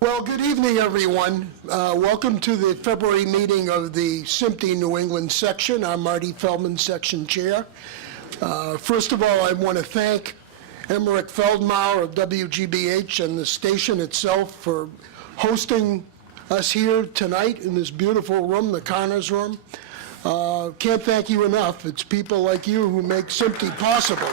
Well, good evening, everyone. Welcome to the February meeting of the SMPTE New England section. I'm Marty Feldman, section chair. First of all, I want to thank Emmerich Feldmauer of WGBH and the station itself for hosting us here tonight in this beautiful room, the Connors Room. Can't thank you enough. It's people like you who make SMPTE possible.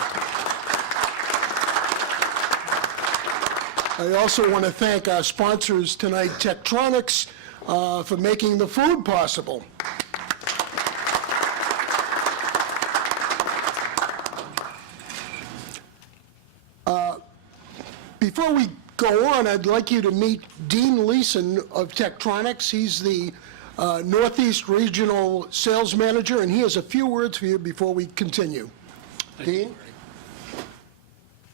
I also want to thank our sponsors tonight, Tektronix, for making the food possible. Before we go on, I'd like you to meet Dean Leeson of Tektronix. He's the Northeast Regional Sales Manager, and he has a few words for you before we continue. Dean?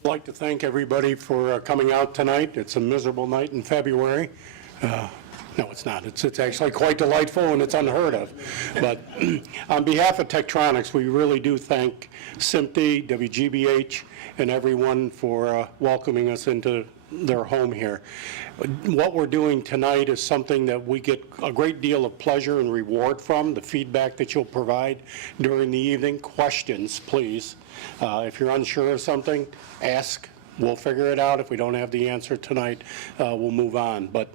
I'd like to thank everybody for coming out tonight. It's a miserable night in February. No, it's not. It's actually quite delightful, and it's unheard of. But on behalf of Tektronix, we really do thank SMPTE, WGBH, and everyone for welcoming us into their home here. What we're doing tonight is something that we get a great deal of pleasure and reward from, the feedback that you'll provide during the evening. Questions, please. If you're unsure of something, ask. We'll figure it out. If we don't have the answer tonight, we'll move on. But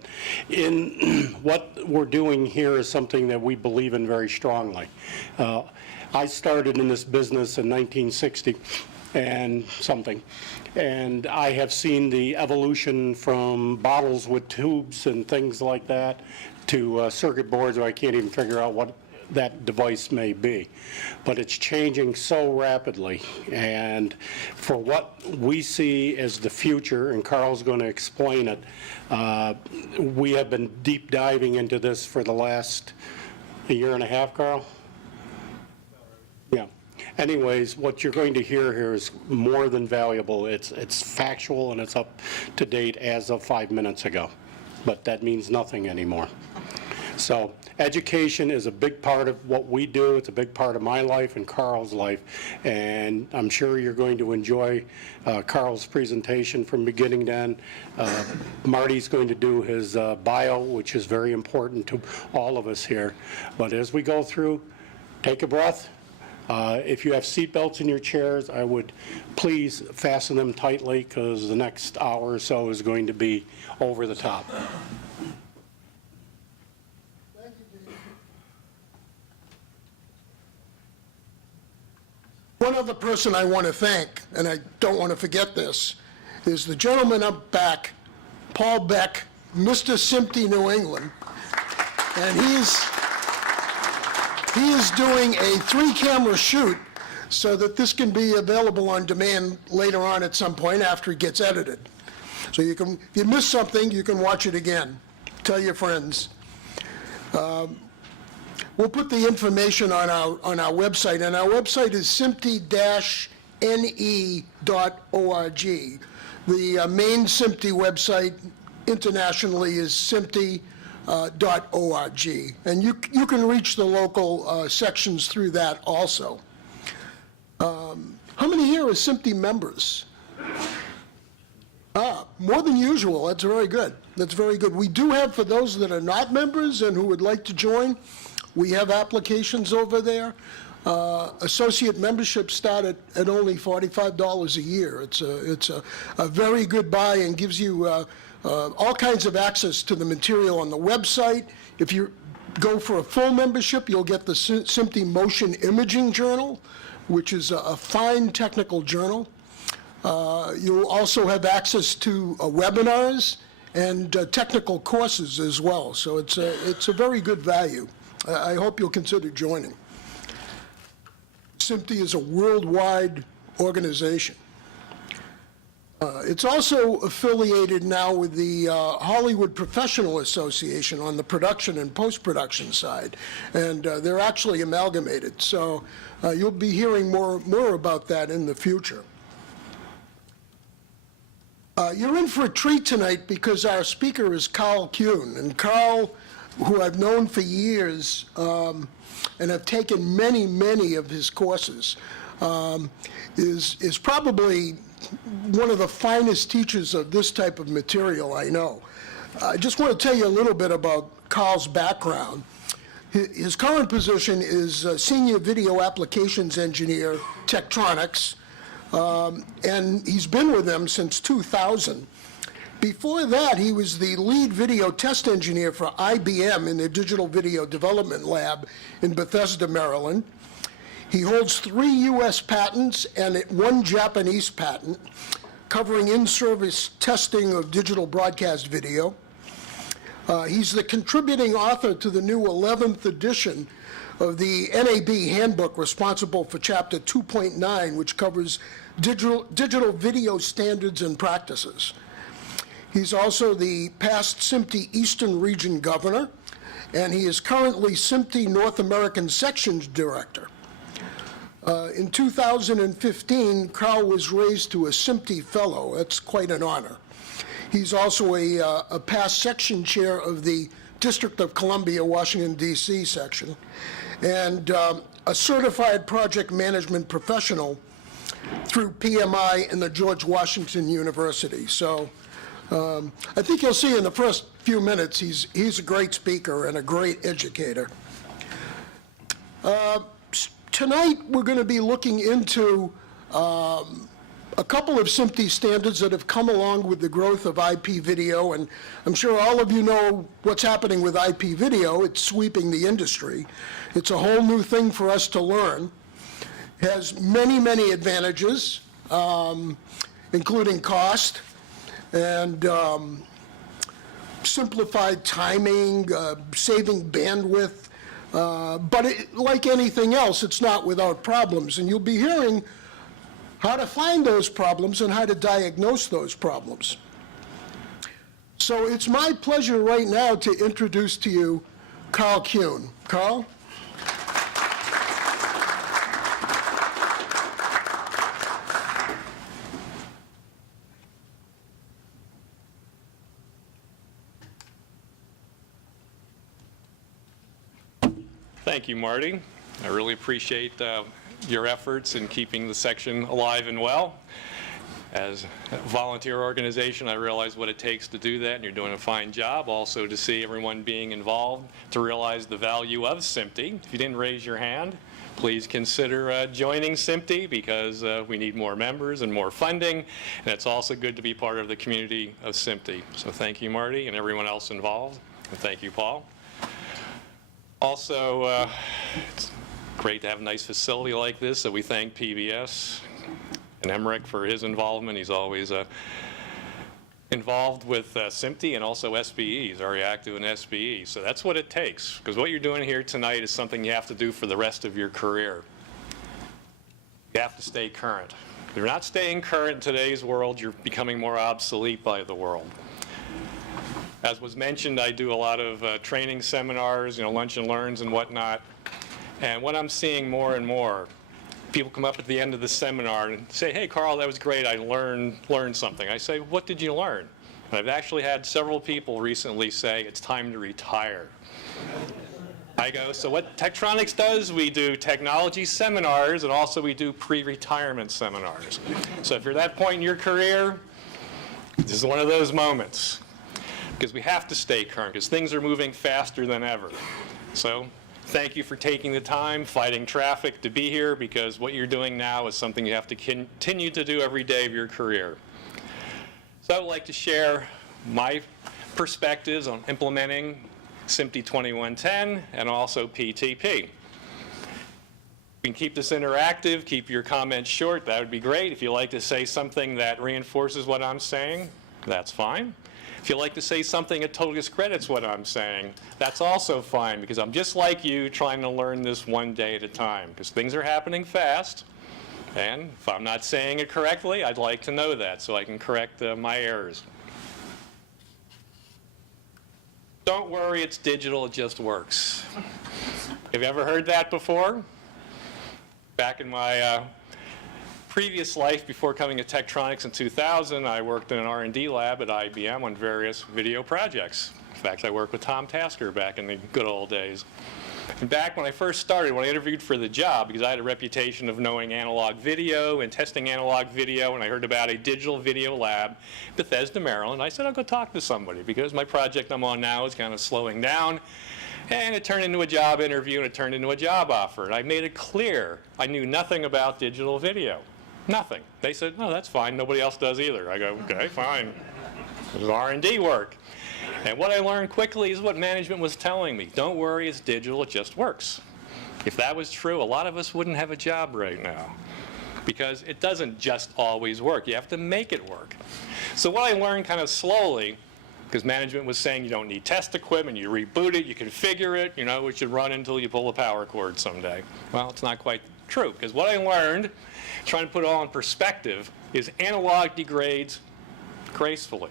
in what we're doing here is something that we believe in very strongly. I started in this business in 1960 and something, and I have seen the evolution from bottles with tubes and things like that to circuit boards where I can't even figure out what that device may be. But it's changing so rapidly, and for what we see as the future, and Carl's going to explain it, we have been deep diving into this for the last year and a half, Carl? Yeah. Anyways, what you're going to hear here is more than valuable. It's factual, and it's up to date as of 5 minutes ago, but that means nothing anymore. So education is a big part of what we do. It's a big part of my life and Carl's life, and I'm sure you're going to enjoy Carl's presentation from beginning to end. Marty's going to do his bio, which is very important to all of us here. But as we go through, take a breath. If you have seatbelts in your chairs, I would please fasten them tightly, because the next hour or so is going to be over the top. One other person I want to thank, and I don't want to forget this, is the gentleman up back, Paul Beck, Mr. SMPTE New England, and he is doing a 3-camera shoot so that this can be available on demand later on at some point after it gets edited. So you can, if you miss something, you can watch it again. Tell your friends. We'll put the information on our website, and our website is SMPTE-NE.org. The main SMPTE website internationally is SMPTE.org, and you can reach the local sections through that also. How many here are SMPTE members? More than usual. That's very good. That's very good. We do have, for those that are not members and who would like to join, we have applications over there. Associate memberships start at only $45 a year. It's a very good buy and gives you all kinds of access to the material on the website. If you go for a full membership, you'll get the SMPTE Motion Imaging Journal, which is a fine technical journal. You'll also have access to webinars and technical courses as well. So it's a very good value. I hope you'll consider joining. SMPTE is a worldwide organization. It's also affiliated now with the Hollywood Professional Association on the production and post-production side, and they're actually amalgamated. So you'll be hearing more about that in the future. You're in for a treat tonight because our speaker is Carl Kuhn, and Carl, who I've known for years and have taken many of his courses, is probably one of the finest teachers of this type of material I know. I just want to tell you a little bit about Carl's background. His current position is Senior Video Applications Engineer, Tektronix, and he's been with them since 2000. Before that, he was the lead video test engineer for IBM in their Digital Video Development Lab in Bethesda, Maryland. He holds 3 U.S. patents and 1 Japanese patent covering in-service testing of digital broadcast video. He's the contributing author to the new 11th edition of the NAB Handbook, responsible for Chapter 2.9, which covers digital video standards and practices. He's also the past SMPTE Eastern Region Governor, and he is currently SMPTE North American Sections Director. In 2015, Carl was raised to a SMPTE Fellow. That's quite an honor. He's also a past section chair of the District of Columbia, Washington, D.C. section, and a certified project management professional through PMI and the George Washington University. So I think you'll see in the first few minutes he's a great speaker and a great educator. Tonight, we're going to be looking into a couple of SMPTE standards that have come along with the growth of IP video, and I'm sure all of you know what's happening with IP video. It's sweeping the industry. It's a whole new thing for us to learn. It has many, many advantages, including cost and simplified timing, saving bandwidth. But like anything else, it's not without problems. And you'll be hearing how to find those problems and how to diagnose those problems. So it's my pleasure right now to introduce to you Carl Kuhn. Carl? Thank you, Marty. I really appreciate your efforts in keeping the section alive and well. As a volunteer organization, I realize what it takes to do that, and you're doing a fine job. Also, to see everyone being involved, to realize the value of SMPTE. If you didn't raise your hand, please consider joining SMPTE, because we need more members and more funding, and it's also good to be part of the community of SMPTE. So thank you, Marty, and everyone else involved, and thank you, Paul. Also, it's great to have a nice facility like this, so we thank PBS and Emmerich for his involvement. He's always involved with SMPTE and also SBE. He's very active in SBE. So that's what it takes, because what you're doing here tonight is something you have to do for the rest of your career. You have to stay current. If you're not staying current in today's world, you're becoming more obsolete by the world. As was mentioned, I do a lot of training seminars, lunch and learns and whatnot. And what I'm seeing more and more, people come up at the end of the seminar and say, "Hey, Carl, that was great. I learned something." I say, "What did you learn?" And I've actually had several people recently say, "It's time to retire." I go, "So what Tektronix does, we do technology seminars, and also we do pre-retirement seminars." So if you're at that point in your career, this is one of those moments. Because we have to stay current, because things are moving faster than ever. So thank you for taking the time, fighting traffic to be here, because what you're doing now is something you have to continue to do every day of your career. So I would like to share my perspectives on implementing SMPTE 2110 and also PTP. We can keep this interactive, keep your comments short. That would be great. If you'd like to say something that reinforces what I'm saying, that's fine. If you'd like to say something that totally discredits what I'm saying, that's also fine, because I'm just like you, trying to learn this one day at a time, because things are happening fast, and if I'm not saying it correctly, I'd like to know that so I can correct my errors. Don't worry, it's digital, it just works. Have you ever heard that before? Back in my previous life, before coming to Tektronix in 2000, I worked in an R&D lab at IBM on various video projects. In fact, I worked with Tom Tasker back in the good old days. And back when I first started, when I interviewed for the job, because I had a reputation of knowing analog video and testing analog video, and I heard about a digital video lab, Bethesda, Maryland, I said, I'll go talk to somebody, because my project I'm on now is kind of slowing down. And it turned into a job interview, and it turned into a job offer. And I made it clear I knew nothing about digital video. Nothing. They said, oh, that's fine. Nobody else does either. I go, okay, fine. This is R&D work. And what I learned quickly is what management was telling me. Don't worry, it's digital, it just works. If that was true, a lot of us wouldn't have a job right now, because it doesn't just always work. You have to make it work. So what I learned kind of slowly, because management was saying you don't need test equipment, you reboot it, you configure it, it should run until you pull the power cord someday. Well, it's not quite true, because what I learned, trying to put it all in perspective, is analog degrades gracefully.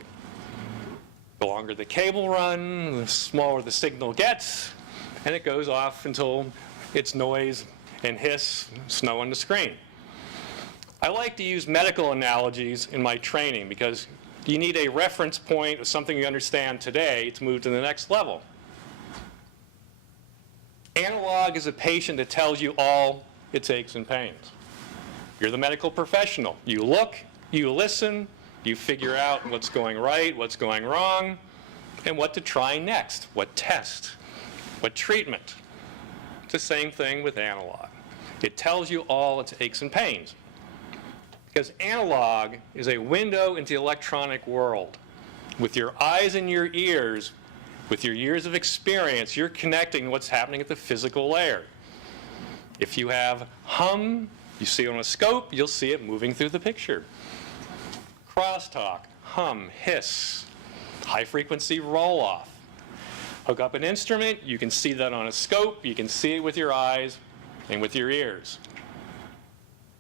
The longer the cable run, the smaller the signal gets, and it goes off until it's noise and hiss, snow on the screen. I like to use medical analogies in my training because you need a reference point of something you understand today to move to the next level. Analog is a patient that tells you all its aches and pains. You're the medical professional. You look, you listen, you figure out what's going right, what's going wrong, and what to try next, what test, what treatment. It's the same thing with analog. It tells you all its aches and pains. Because analog is a window into the electronic world. With your eyes and your ears, with your years of experience, you're connecting what's happening at the physical layer. If you have hum, you see it on a scope, you'll see it moving through the picture. Crosstalk, hum, hiss, high-frequency roll-off. Hook up an instrument, you can see that on a scope, you can see it with your eyes and with your ears.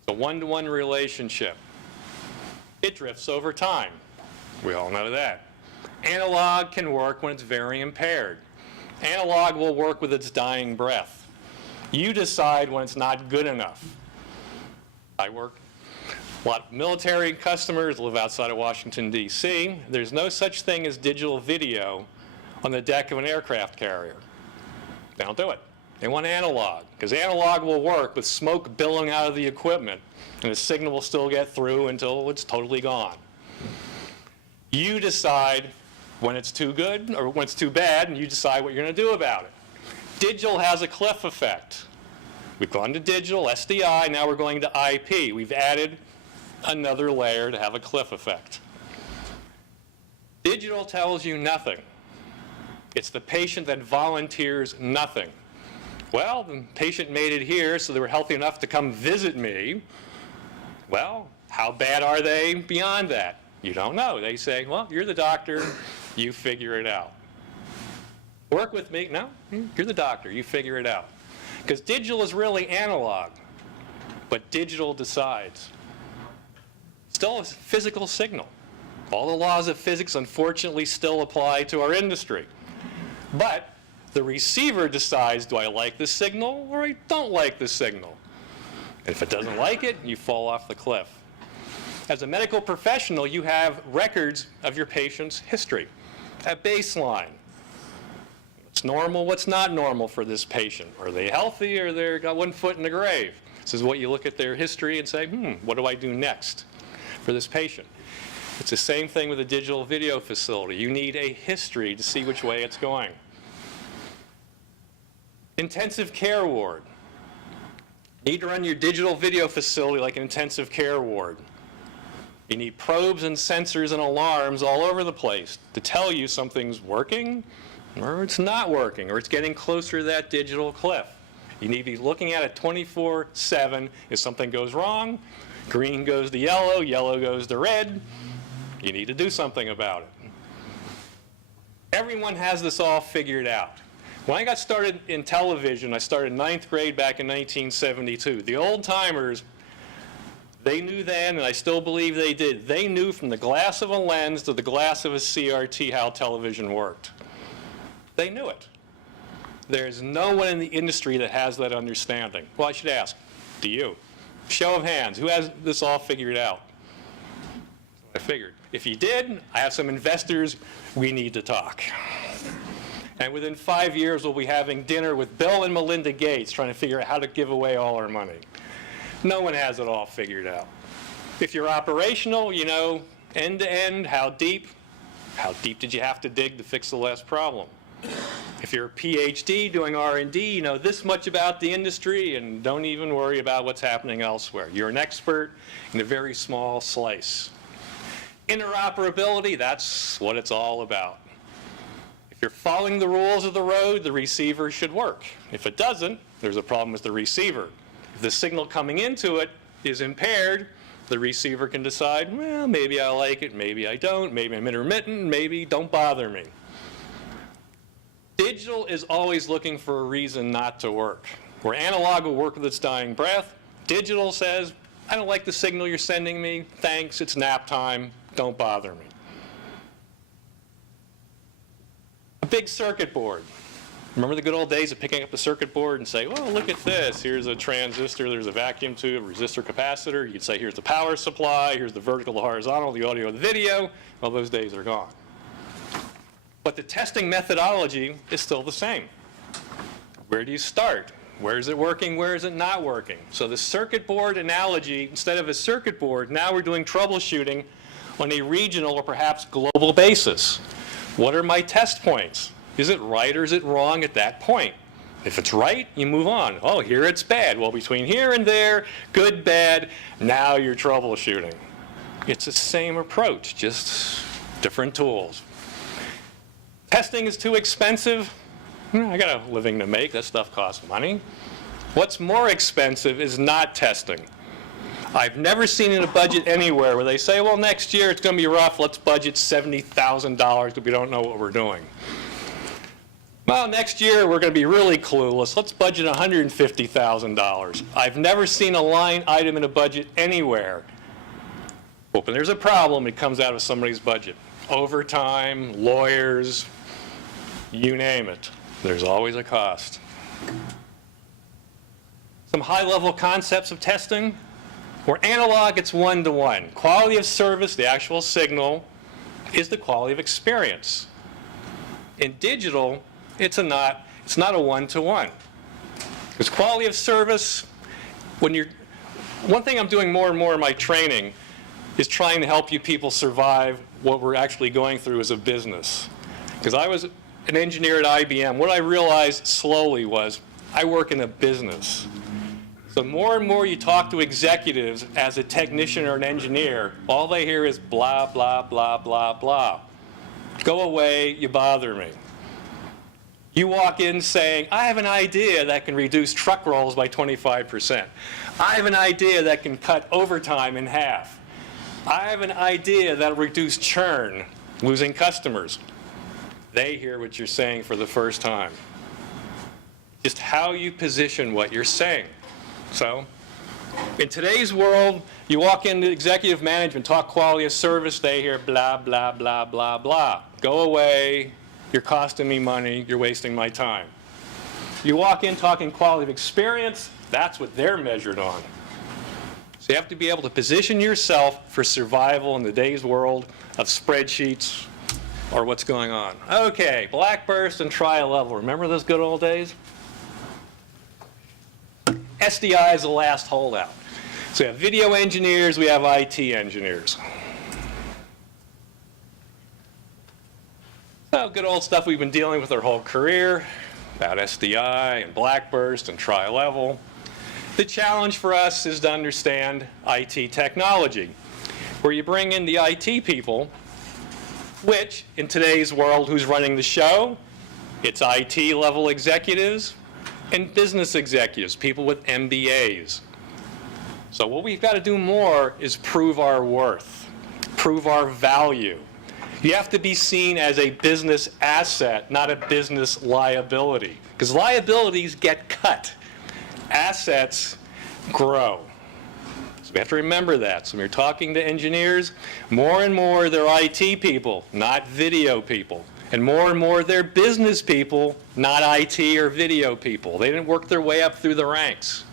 It's a one-to-one relationship. It drifts over time. We all know that. Analog can work when it's very impaired. Analog will work with its dying breath. You decide when it's not good enough. I work a lot of military customers, live outside of Washington, D.C. There's no such thing as digital video on the deck of an aircraft carrier. They don't do it. They want analog, because analog will work with smoke billowing out of the equipment, and the signal will still get through until it's totally gone. You decide when it's too good or when it's too bad, and you decide what you're going to do about it. Digital has a cliff effect. We've gone to digital, SDI, now we're going to IP. We've added another layer to have a cliff effect. Digital tells you nothing. It's the patient that volunteers nothing. Well, the patient made it here, so they were healthy enough to come visit me. Well, how bad are they beyond that? You don't know. They say, well, you're the doctor, you figure it out. Work with me. No, you're the doctor, you figure it out. Because digital is really analog, but digital decides. Still a physical signal. All the laws of physics, unfortunately, still apply to our industry. But the receiver decides, do I like this signal or I don't like this signal? And if it doesn't like it, you fall off the cliff. As a medical professional, you have records of your patient's history, a baseline. What's normal, what's not normal for this patient? Are they healthy or they've got one foot in the grave? This is what you look at their history and say, what do I do next for this patient? It's the same thing with a digital video facility. You need a history to see which way it's going. Intensive care ward. You need to run your digital video facility like an intensive care ward. You need probes and sensors and alarms all over the place to tell you something's working or it's not working or it's getting closer to that digital cliff. You need to be looking at it 24/7. If something goes wrong, green goes to yellow, yellow goes to red. You need to do something about it. Everyone has this all figured out. When I got started in television, I started 9th grade back in 1972. The old timers, they knew then, and I still believe they did. They knew from the glass of a lens to the glass of a CRT how television worked. They knew it. There's no one in the industry that has that understanding. Well, I should ask, do you? Show of hands, who has this all figured out? I figured. If you did, I have some investors, we need to talk. And within 5 years, we'll be having dinner with Bill and Melinda Gates trying to figure out how to give away all our money. No one has it all figured out. If you're operational, you know end to end, how deep did you have to dig to fix the last problem? If you're a PhD doing R&D, you know this much about the industry and don't even worry about what's happening elsewhere. You're an expert in a very small slice. Interoperability, that's what it's all about. If you're following the rules of the road, the receiver should work. If it doesn't, there's a problem with the receiver. If the signal coming into it is impaired, the receiver can decide, well, maybe I like it, maybe I don't, maybe I'm intermittent, maybe don't bother me. Digital is always looking for a reason not to work. Where analog will work with its dying breath, digital says, I don't like the signal you're sending me, thanks, it's nap time, don't bother me. A big circuit board. Remember the good old days of picking up the circuit board and say, well, look at this. Here's a transistor, there's a vacuum tube, a resistor capacitor. You'd say, here's the power supply, here's the vertical, the horizontal, the audio, the video. Well, those days are gone. But the testing methodology is still the same. Where do you start? Where is it working? Where is it not working? So the circuit board analogy, instead of a circuit board, now we're doing troubleshooting on a regional or perhaps global basis. What are my test points? Is it right or is it wrong at that point? If it's right, you move on. Oh, here it's bad. Well, between here and there, good, bad, now you're troubleshooting. It's the same approach, just different tools. Testing is too expensive. I got a living to make. That stuff costs money. What's more expensive is not testing. I've never seen in a budget anywhere where they say, well, next year it's going to be rough. Let's budget $70,000 because we don't know what we're doing. Well, next year we're going to be really clueless. Let's budget $150,000. I've never seen a line item in a budget anywhere. But when there's a problem, it comes out of somebody's budget. Overtime, lawyers, you name it. There's always a cost. Some high-level concepts of testing. Where analog, it's one-to-one. Quality of service, the actual signal, is the quality of experience. In digital, it's not a one-to-one. Because quality of service, one thing I'm doing more and more in my training is trying to help you people survive what we're actually going through as a business. Because I was an engineer at IBM. What I realized slowly was I work in a business. So more and more you talk to executives as a technician or an engineer, all they hear is blah, blah, blah, blah, blah. Go away, you bother me. You walk in saying, I have an idea that can reduce truck rolls by 25%. I have an idea that can cut overtime in half. I have an idea that will reduce churn, losing customers. They hear what you're saying for the first time. Just how you position what you're saying. So, in today's world, you walk into executive management, talk quality of service, they hear blah, blah, blah, blah, blah. Go away, you're costing me money, you're wasting my time. You walk in talking quality of experience, that's what they're measured on. So you have to be able to position yourself for survival in today's world of spreadsheets or what's going on. Okay, black burst and trial level. Remember those good old days? SDI is the last holdout. So we have video engineers, we have IT engineers. So good old stuff we've been dealing with our whole career about SDI and black burst and trial level. The challenge for us is to understand IT technology, where you bring in the IT people, which in today's world, who's running the show? It's IT level executives and business executives, people with MBAs. So what we've got to do more is prove our worth, prove our value. You have to be seen as a business asset, not a business liability, because liabilities get cut. Assets grow. So we have to remember that. So when you're talking to engineers, more and more they're IT people, not video people. And more they're business people, not IT or video people. They didn't work their way up through the ranks.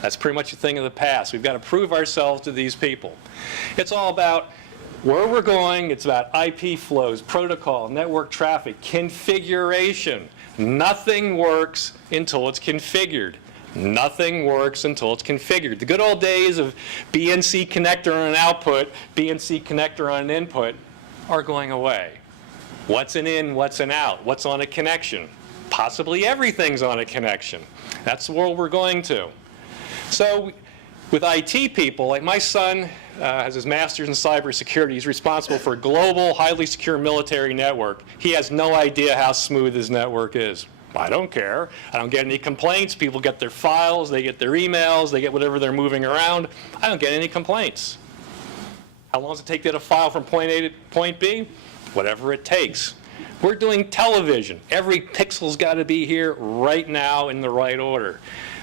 That's pretty much a thing of the past. We've got to prove ourselves to these people. It's all about where we're going. It's about IP flows, protocol, network traffic, configuration. Nothing works until it's configured. Nothing works until it's configured. The good old days of BNC connector on an output, BNC connector on an input are going away. What's an in, what's an out? What's on a connection? Possibly everything's on a connection. That's the world we're going to. So with IT people, like my son has his master's in cybersecurity. He's responsible for a global, highly secure military network. He has no idea how smooth his network is. I don't care. I don't get any complaints. People get their files, they get their emails, they get whatever they're moving around. I don't get any complaints. How long does it take to get a file from point A to point B? Whatever it takes. We're doing television. Every pixel's got to be here right now in the right order.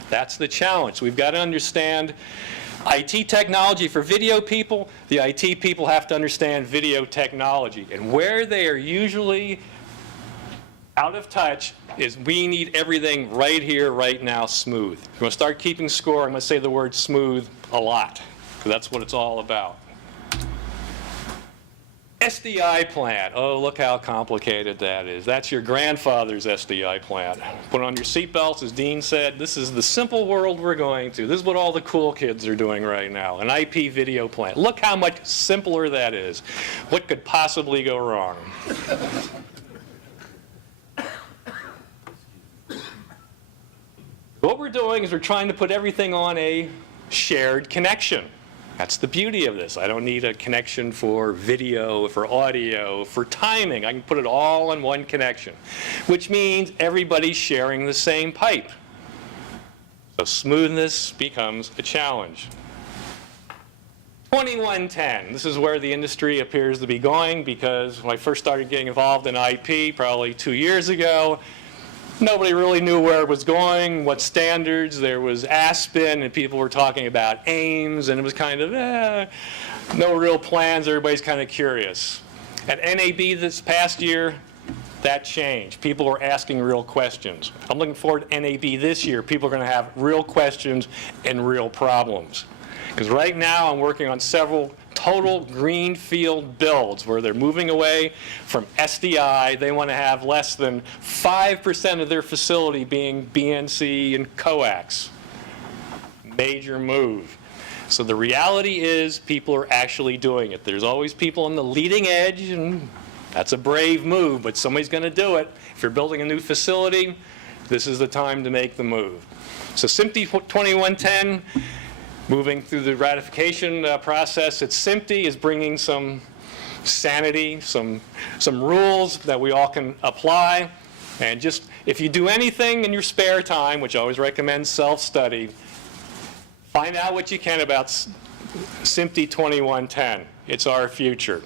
That's the challenge. We've got to understand IT technology for video people. The IT people have to understand video technology. And where they are usually out of touch is we need everything right here, right now, smooth. If you want to start keeping score, I'm going to say the word smooth a lot, because that's what it's all about. SDI plant. Oh, look how complicated that is. That's your grandfather's SDI plant. Put on your seatbelts, as Dean said. This is the simple world we're going to. This is what all the cool kids are doing right now, an IP video plant. Look how much simpler that is. What could possibly go wrong? What we're doing is we're trying to put everything on a shared connection. That's the beauty of this. I don't need a connection for video, for audio, for timing. I can put it all on one connection, which means everybody's sharing the same pipe. So smoothness becomes a challenge. 2110, this is where the industry appears to be going, because when I first started getting involved in IP, probably 2 years ago, nobody really knew where it was going, what standards. There was Aspen, and people were talking about AIMS, and it was kind of, no real plans. Everybody's kind of curious. At NAB this past year, that changed. People were asking real questions. I'm looking forward to NAB this year. People are going to have real questions and real problems. Because right now I'm working on several total greenfield builds where they're moving away from SDI. They want to have less than 5% of their facility being BNC and coax. Major move. So the reality is people are actually doing it. There's always people on the leading edge, and that's a brave move, but somebody's going to do it. If you're building a new facility, this is the time to make the move. So SMPTE 2110, moving through the ratification process at SMPTE is bringing some sanity, some rules that we all can apply. And just, if you do anything in your spare time, which I always recommend self-study, find out what you can about SMPTE 2110. It's our future.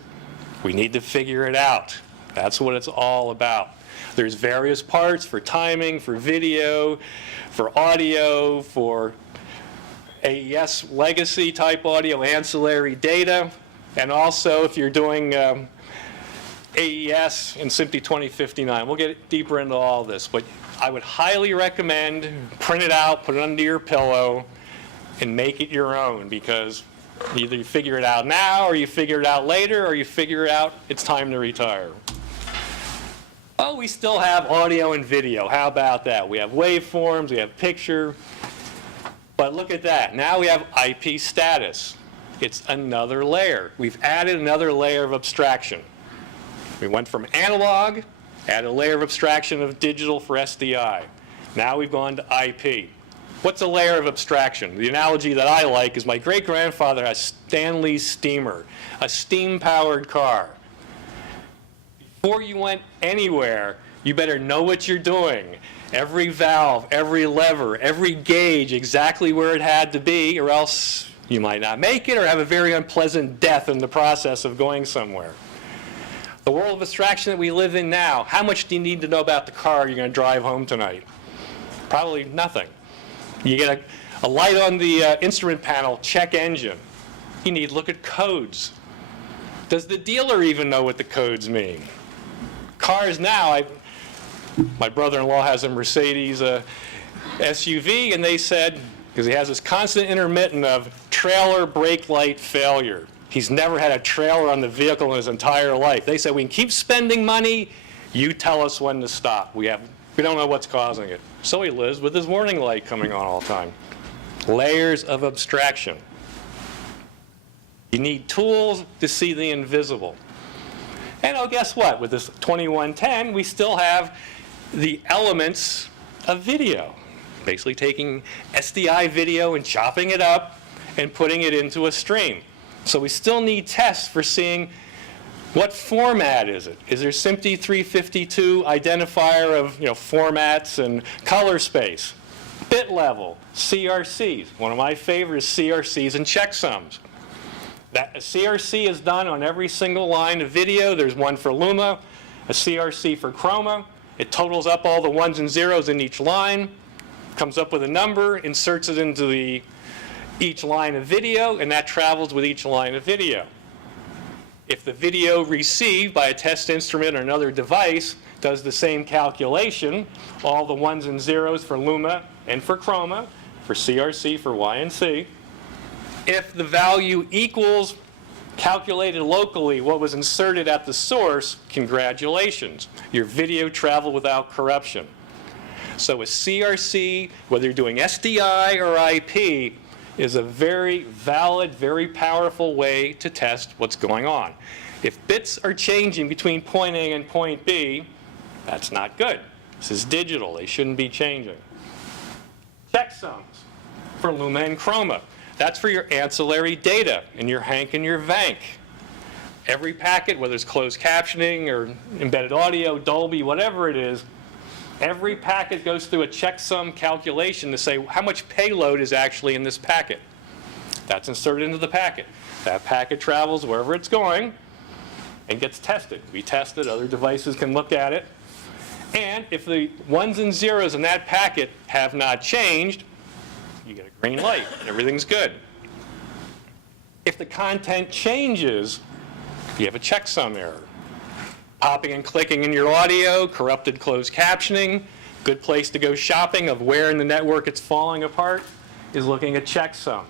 We need to figure it out. That's what it's all about. There's various parts for timing, for video, for audio, for AES legacy type audio, ancillary data, and also if you're doing AES in SMPTE 2059. We'll get deeper into all this, but I would highly recommend print it out, put it under your pillow, and make it your own, because either you figure it out now, or you figure it out later, or you figure it out it's time to retire. Oh, we still have audio and video. How about that? We have waveforms, we have picture. But look at that. Now we have IP status. It's another layer. We've added another layer of abstraction. We went from analog, added a layer of abstraction of digital for SDI. Now we've gone to IP. What's a layer of abstraction? The analogy that I like is my great-grandfather had a Stanley steamer, a steam-powered car. Before you went anywhere, you better know what you're doing. Every valve, every lever, every gauge, exactly where it had to be, or else you might not make it or have a very unpleasant death in the process of going somewhere. The world of abstraction that we live in now, how much do you need to know about the car you're going to drive home tonight? Probably nothing. You get a light on the instrument panel, check engine. You need to look at codes. Does the dealer even know what the codes mean? Cars now, my brother-in-law has a Mercedes SUV, and they said, because he has this constant intermittent of trailer brake light failure. He's never had a trailer on the vehicle in his entire life. They said, we can keep spending money, you tell us when to stop. We have We don't know what's causing it. So he lives with his warning light coming on all the time. Layers of abstraction. You need tools to see the invisible. And oh, guess what? With this 2110, we still have the elements of video. Basically taking SDI video and chopping it up and putting it into a stream. So we still need tests for seeing what format is it. Is there SMPTE 352 identifier of formats and color space? Bit level, CRCs. One of my favorites, CRCs and checksums. That a CRC is done on every single line of video. There's one for Luma, a CRC for Chroma. It totals up all the ones and zeros in each line, comes up with a number, inserts it into each line of video, and that travels with each line of video. If the video received by a test instrument or another device does the same calculation, all the ones and zeros for Luma and for Chroma, for CRC, for Y and C, if the value equals calculated locally what was inserted at the source, congratulations, your video traveled without corruption. So a CRC, whether you're doing SDI or IP, is a very valid, very powerful way to test what's going on. If bits are changing between point A and point B, that's not good. This is digital. They shouldn't be changing. Checksums for Luma and Chroma. That's for your ancillary data in your Hank and your Vank. Every packet, whether it's closed captioning or embedded audio, Dolby, whatever it is, every packet goes through a checksum calculation to say how much payload is actually in this packet. That's inserted into the packet. That packet travels wherever it's going and gets tested. We test it, other devices can look at it. And if the ones and zeros in that packet have not changed, you get a green light, everything's good. If the content changes, you have a checksum error. Popping and clicking in your audio, corrupted closed captioning, good place to go shopping of where in the network it's falling apart is looking at checksums.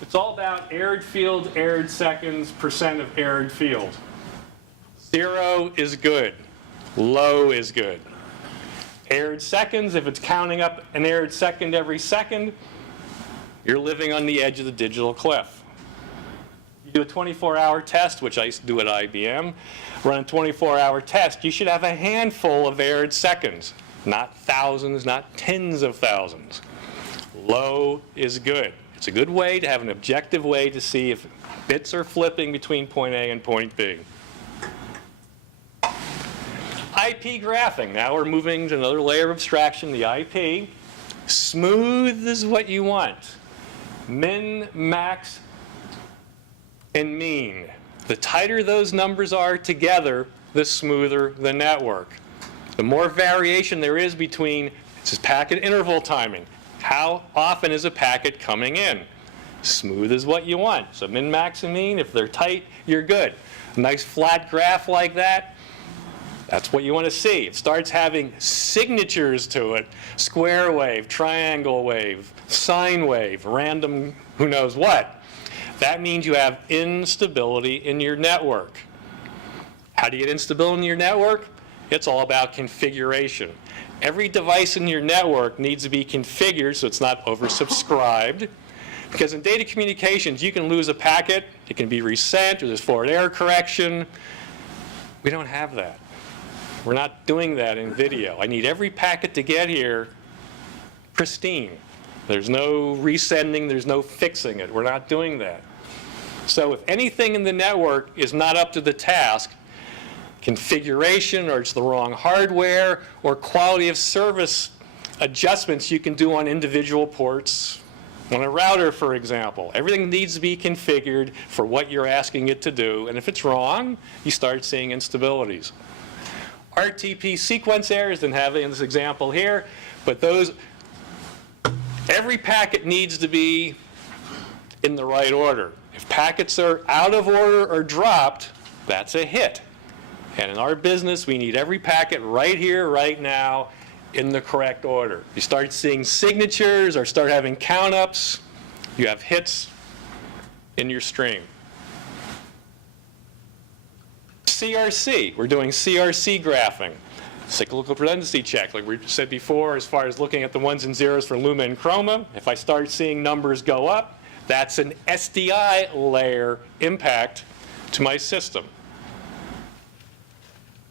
It's all about errored fields, errored seconds, percent of errored field. 0 is good, low is good. Errored seconds, if it's counting up an errored second every second, you're living on the edge of the digital cliff. You do a 24-hour test, which I used to do at IBM, run a 24-hour test, you should have a handful of errored seconds, not thousands, not tens of thousands. Low is good. It's a good way to have an objective way to see if bits are flipping between point A and point B. IP graphing. Now we're moving to another layer of abstraction, the IP. Smooth is what you want. Min, max, and mean. The tighter those numbers are together, the smoother the network. The more variation there is between, this is packet interval timing. How often is a packet coming in? Smooth is what you want. So min, max, and mean, if they're tight, you're good. A nice flat graph like that, that's what you want to see. It starts having signatures to it. Square wave, triangle wave, sine wave, random who knows what. That means you have instability in your network. How do you get instability in your network? It's all about configuration. Every device in your network needs to be configured so it's not oversubscribed. Because in data communications, you can lose a packet, it can be resent, or there's forward error correction. We don't have that. We're not doing that in video. I need every packet to get here pristine. There's no resending, there's no fixing it. We're not doing that. So if anything in the network is not up to the task, configuration, or it's the wrong hardware, or quality of service adjustments you can do on individual ports, on a router, for example. Everything needs to be configured for what you're asking it to do, and if it's wrong, you start seeing instabilities. RTP sequence errors, didn't have it in this example here, but every packet needs to be in the right order. If packets are out of order or dropped, that's a hit. And in our business, we need every packet right here, right now, in the correct order. You start seeing signatures or start having count-ups, you have hits in your stream. CRC, we're doing CRC graphing. Cyclical redundancy check, like we said before, as far as looking at the ones and zeros for luma and chroma. If I start seeing numbers go up, that's an SDI layer impact to my system.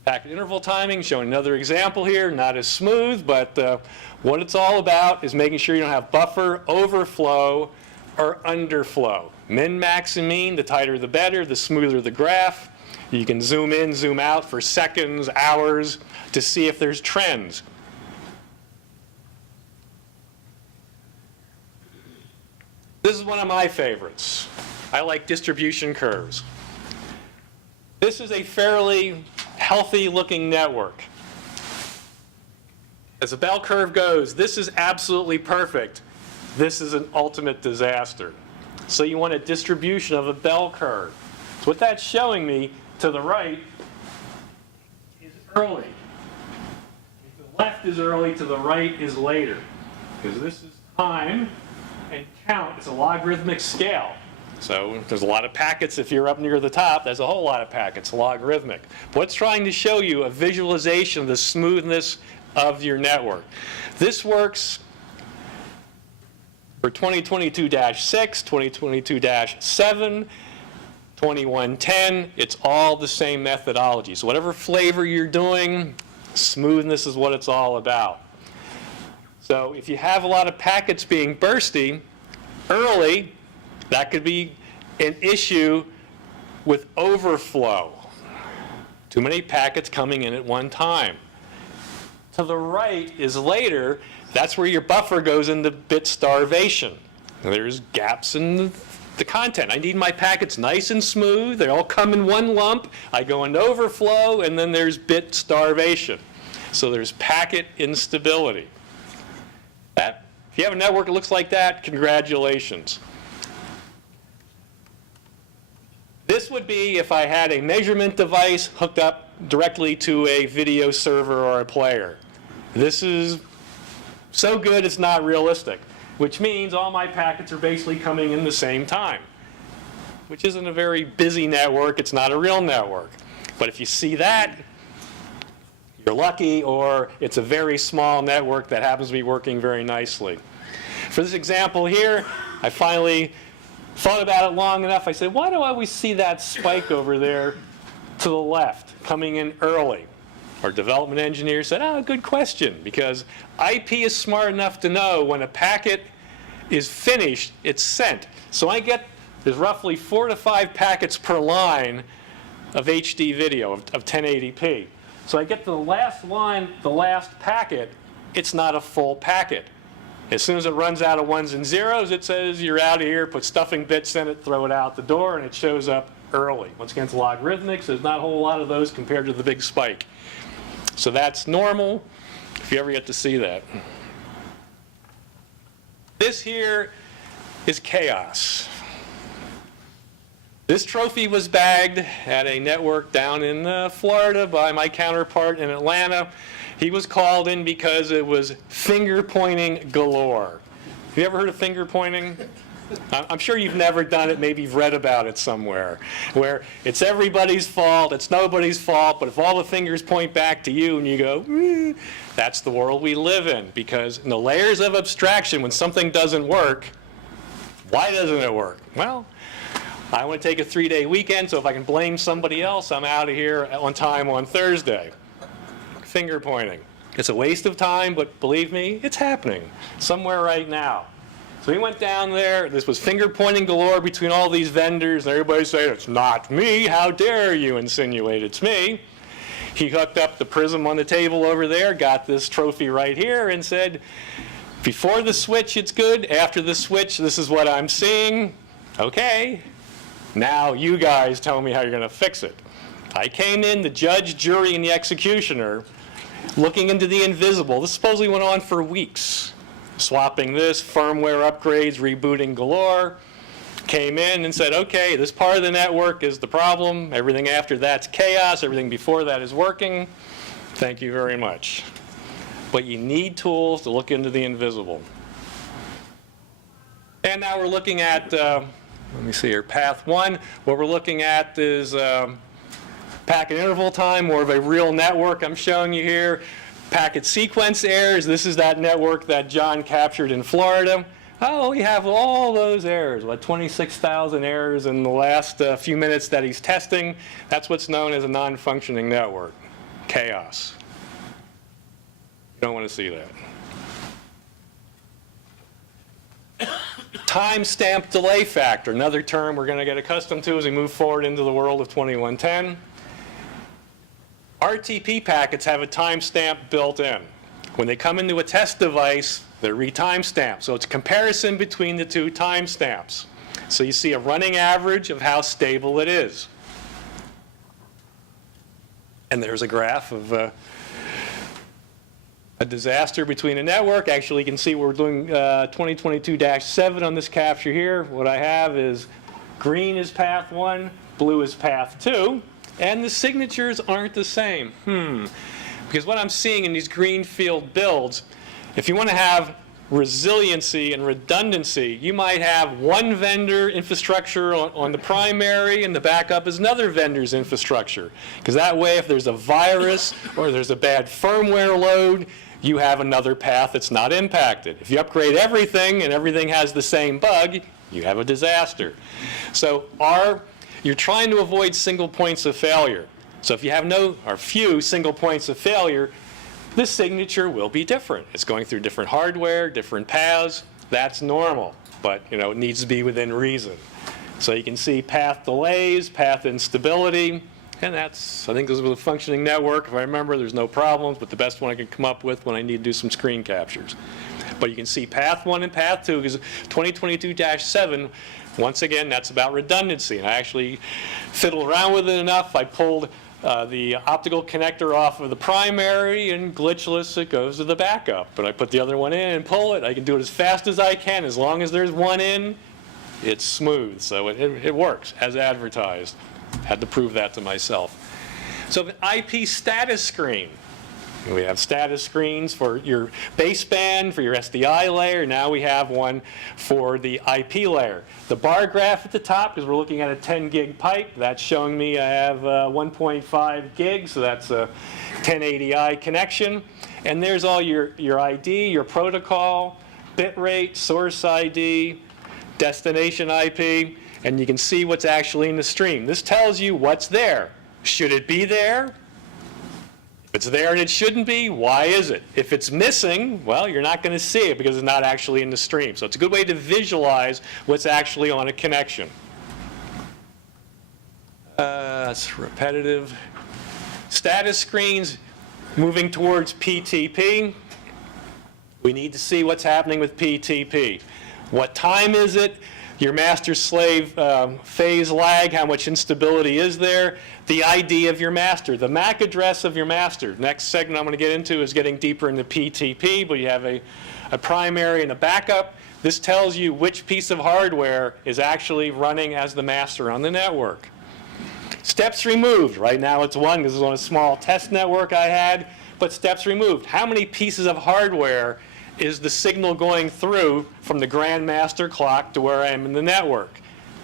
Packet interval timing, showing another example here, not as smooth, but what it's all about is making sure you don't have buffer overflow or underflow. Min, max, and mean, the tighter the better, the smoother the graph. You can zoom in, zoom out for seconds, hours, to see if there's trends. This is one of my favorites. I like distribution curves. This is a fairly healthy looking network. As the bell curve goes, this is absolutely perfect. This is an ultimate disaster. So you want a distribution of a bell curve. So what that's showing me to the right is early. If the left is early, to the right is later. Because this is time and count. It's a logarithmic scale. So there's a lot of packets. If you're up near the top, there's a whole lot of packets, logarithmic. What's trying to show you a visualization of the smoothness of your network. This works for 2022-6, 2022-7, 2110. It's all the same methodology. So whatever flavor you're doing, smoothness is what it's all about. So if you have a lot of packets being bursty early, that could be an issue with overflow. Too many packets coming in at one time. To the right is later. That's where your buffer goes into bit starvation. There's gaps in the content. I need my packets nice and smooth. They all come in one lump. I go into overflow, and then there's bit starvation. So there's packet instability. If you have a network that looks like that, congratulations. This would be if I had a measurement device hooked up directly to a video server or a player. This is so good it's not realistic, which means all my packets are basically coming in the same time, which isn't a very busy network. It's not a real network. But if you see that, you're lucky, or it's a very small network that happens to be working very nicely. For this example here, I finally thought about it long enough. I said, why do I always see that spike over there to the left coming in early? Our development engineer said, oh, good question, because IP is smart enough to know when a packet is finished, it's sent. So there's roughly 4 to 5 packets per line of HD video, of 1080p. So I get to the last line, the last packet, it's not a full packet. As soon as it runs out of ones and zeros, it says you're out of here, put stuffing bits in it, throw it out the door, and it shows up early. Once again, it's logarithmic, so there's not a whole lot of those compared to the big spike. So that's normal, if you ever get to see that. This here is chaos. This trophy was bagged at a network down in Florida by my counterpart in Atlanta. He was called in because it was finger pointing galore. Have you ever heard of finger pointing? I'm sure you've never done it, maybe you've read about it somewhere, where it's everybody's fault, it's nobody's fault, but if all the fingers point back to you and you go, that's the world we live in, because in the layers of abstraction, when something doesn't work, why doesn't it work? Well, I want to take a 3-day weekend, so if I can blame somebody else, I'm out of here on time on Thursday. Finger pointing. It's a waste of time, but believe me, it's happening somewhere right now. So he went down there. This was finger pointing galore between all these vendors, and everybody saying, it's not me. How dare you insinuate it's me? He hooked up the prism on the table over there, got this trophy right here, and said, before the switch, it's good. After the switch, this is what I'm seeing. Okay. Now you guys tell me how you're going to fix it. I came in, the judge, jury, and the executioner, looking into the invisible. This supposedly went on for weeks. Swapping this, firmware upgrades, rebooting galore. Came in and said, okay, this part of the network is the problem. Everything after that's chaos. Everything before that is working. Thank you very much. But you need tools to look into the invisible. And now we're looking at, let me see here, path 1. What we're looking at is Packet interval time, more of a real network I'm showing you here. Packet sequence errors, this is that network that John captured in Florida. Oh, we have all those errors, what, 26,000 errors in the last few minutes that he's testing. That's what's known as a non-functioning network. Chaos. You don't want to see that. Timestamp delay factor, another term we're going to get accustomed to as we move forward into the world of 2110. RTP packets have a timestamp built in. When they come into a test device, they're re-timestamped. So it's a comparison between the two timestamps. So you see a running average of how stable it is. And there's a graph of a disaster between a network. Actually, you can see we're doing 2022-7 on this capture here. What I have is green is path 1, blue is path 2, and the signatures aren't the same. Because what I'm seeing in these greenfield builds, if you want to have resiliency and redundancy, you might have one vendor infrastructure on the primary and the backup is another vendor's infrastructure. Because that way, if there's a virus or there's a bad firmware load, you have another path that's not impacted. If you upgrade everything and everything has the same bug, you have a disaster. So you're trying to avoid single points of failure. So if you have no or few single points of failure, the signature will be different. It's going through different hardware, different paths. That's normal, but it needs to be within reason. So you can see path delays, path instability, and I think this was a functioning network. If I remember, there's no problems, but the best one I could come up with when I need to do some screen captures. But you can see path 1 and path 2, because 2022-7, once again, that's about redundancy. And I actually fiddled around with it enough. I pulled the optical connector off of the primary, and glitchless, it goes to the backup. But I put the other one in and pull it. I can do it as fast as I can. As long as there's one in, it's smooth. So it works as advertised. Had to prove that to myself. So an IP status screen. We have status screens for your baseband, for your SDI layer. Now we have one for the IP layer. The bar graph at the top, because we're looking at a 10 gig pipe, that's showing me I have 1.5 gigs, so that's a 1080i connection. And there's all your ID, your protocol, bit rate, source ID, destination IP, and you can see what's actually in the stream. This tells you what's there. Should it be there? If it's there and it shouldn't be, why is it? If it's missing, well, you're not going to see it because it's not actually in the stream. So it's a good way to visualize what's actually on a connection. It's repetitive. Status screens moving towards PTP. We need to see what's happening with PTP. What time is it? Your master-slave phase lag, how much instability is there? The ID of your master, the MAC address of your master. Next segment I'm going to get into is getting deeper into PTP, but you have a primary and a backup. This tells you which piece of hardware is actually running as the master on the network. Steps removed. Right now it's 1. This is on a small test network I had, but steps removed. How many pieces of hardware is the signal going through from the grandmaster clock to where I am in the network?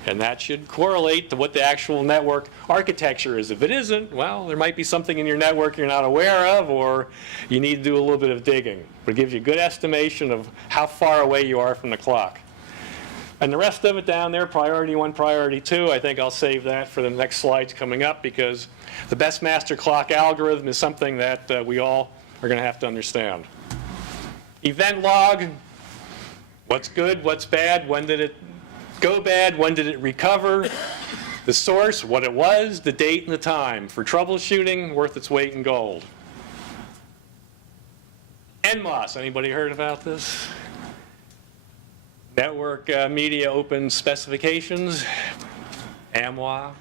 And that should correlate to what the actual network architecture is. If it isn't, well, there might be something in your network you're not aware of, or you need to do a little bit of digging. But it gives you a good estimation of how far away you are from the clock. And the rest of it down there, priority 1, priority 2, I think I'll save that for the next slides coming up, because the best master clock algorithm is something that we all are going to have to understand. Event log, what's good, what's bad, when did it go bad, when did it recover, the source, what it was, the date and the time. For troubleshooting, worth its weight in gold. NMOS, anybody heard about this? Network Media Open Specifications, AMWA.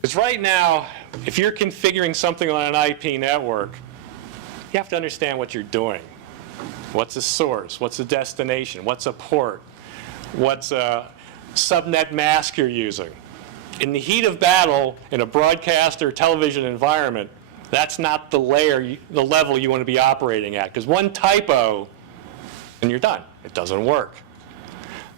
Because right now, if you're configuring something on an IP network, you have to understand what you're doing. What's the source? What's the destination? What's a port? What's a subnet mask you're using? In the heat of battle, in a broadcast or television environment, that's not the level you want to be operating at. Because one typo, and you're done. It doesn't work.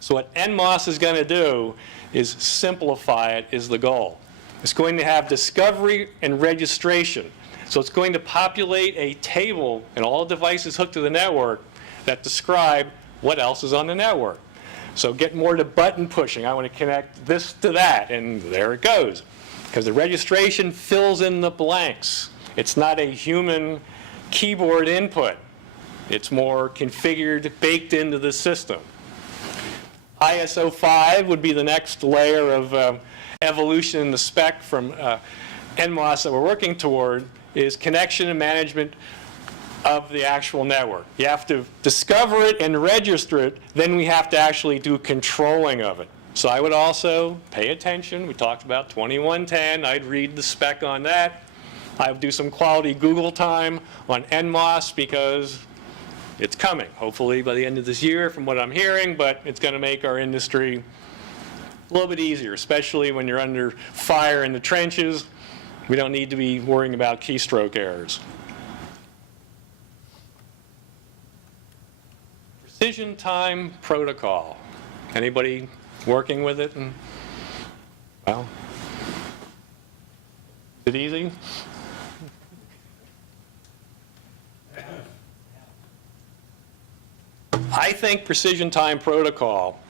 So what NMOS is going to do is simplify it, is the goal. It's going to have discovery and registration. So it's going to populate a table in all devices hooked to the network that describe what else is on the network. So get more to button pushing. I want to connect this to that, and there it goes. Because the registration fills in the blanks. It's not a human keyboard input. It's more configured, baked into the system. ISO 5 would be the next layer of evolution in the spec from NMOS that we're working toward, is connection and management of the actual network. You have to discover it and register it, then we have to actually do controlling of it. So I would also pay attention. We talked about 2110. I'd read the spec on that. I would do some quality Google time on NMOS because it's coming, hopefully by the end of this year from what I'm hearing, but it's going to make our industry a little bit easier, especially when you're under fire in the trenches. We don't need to be worrying about keystroke errors. Precision time protocol. Anybody working with it? Well, is it easy? I think precision time protocol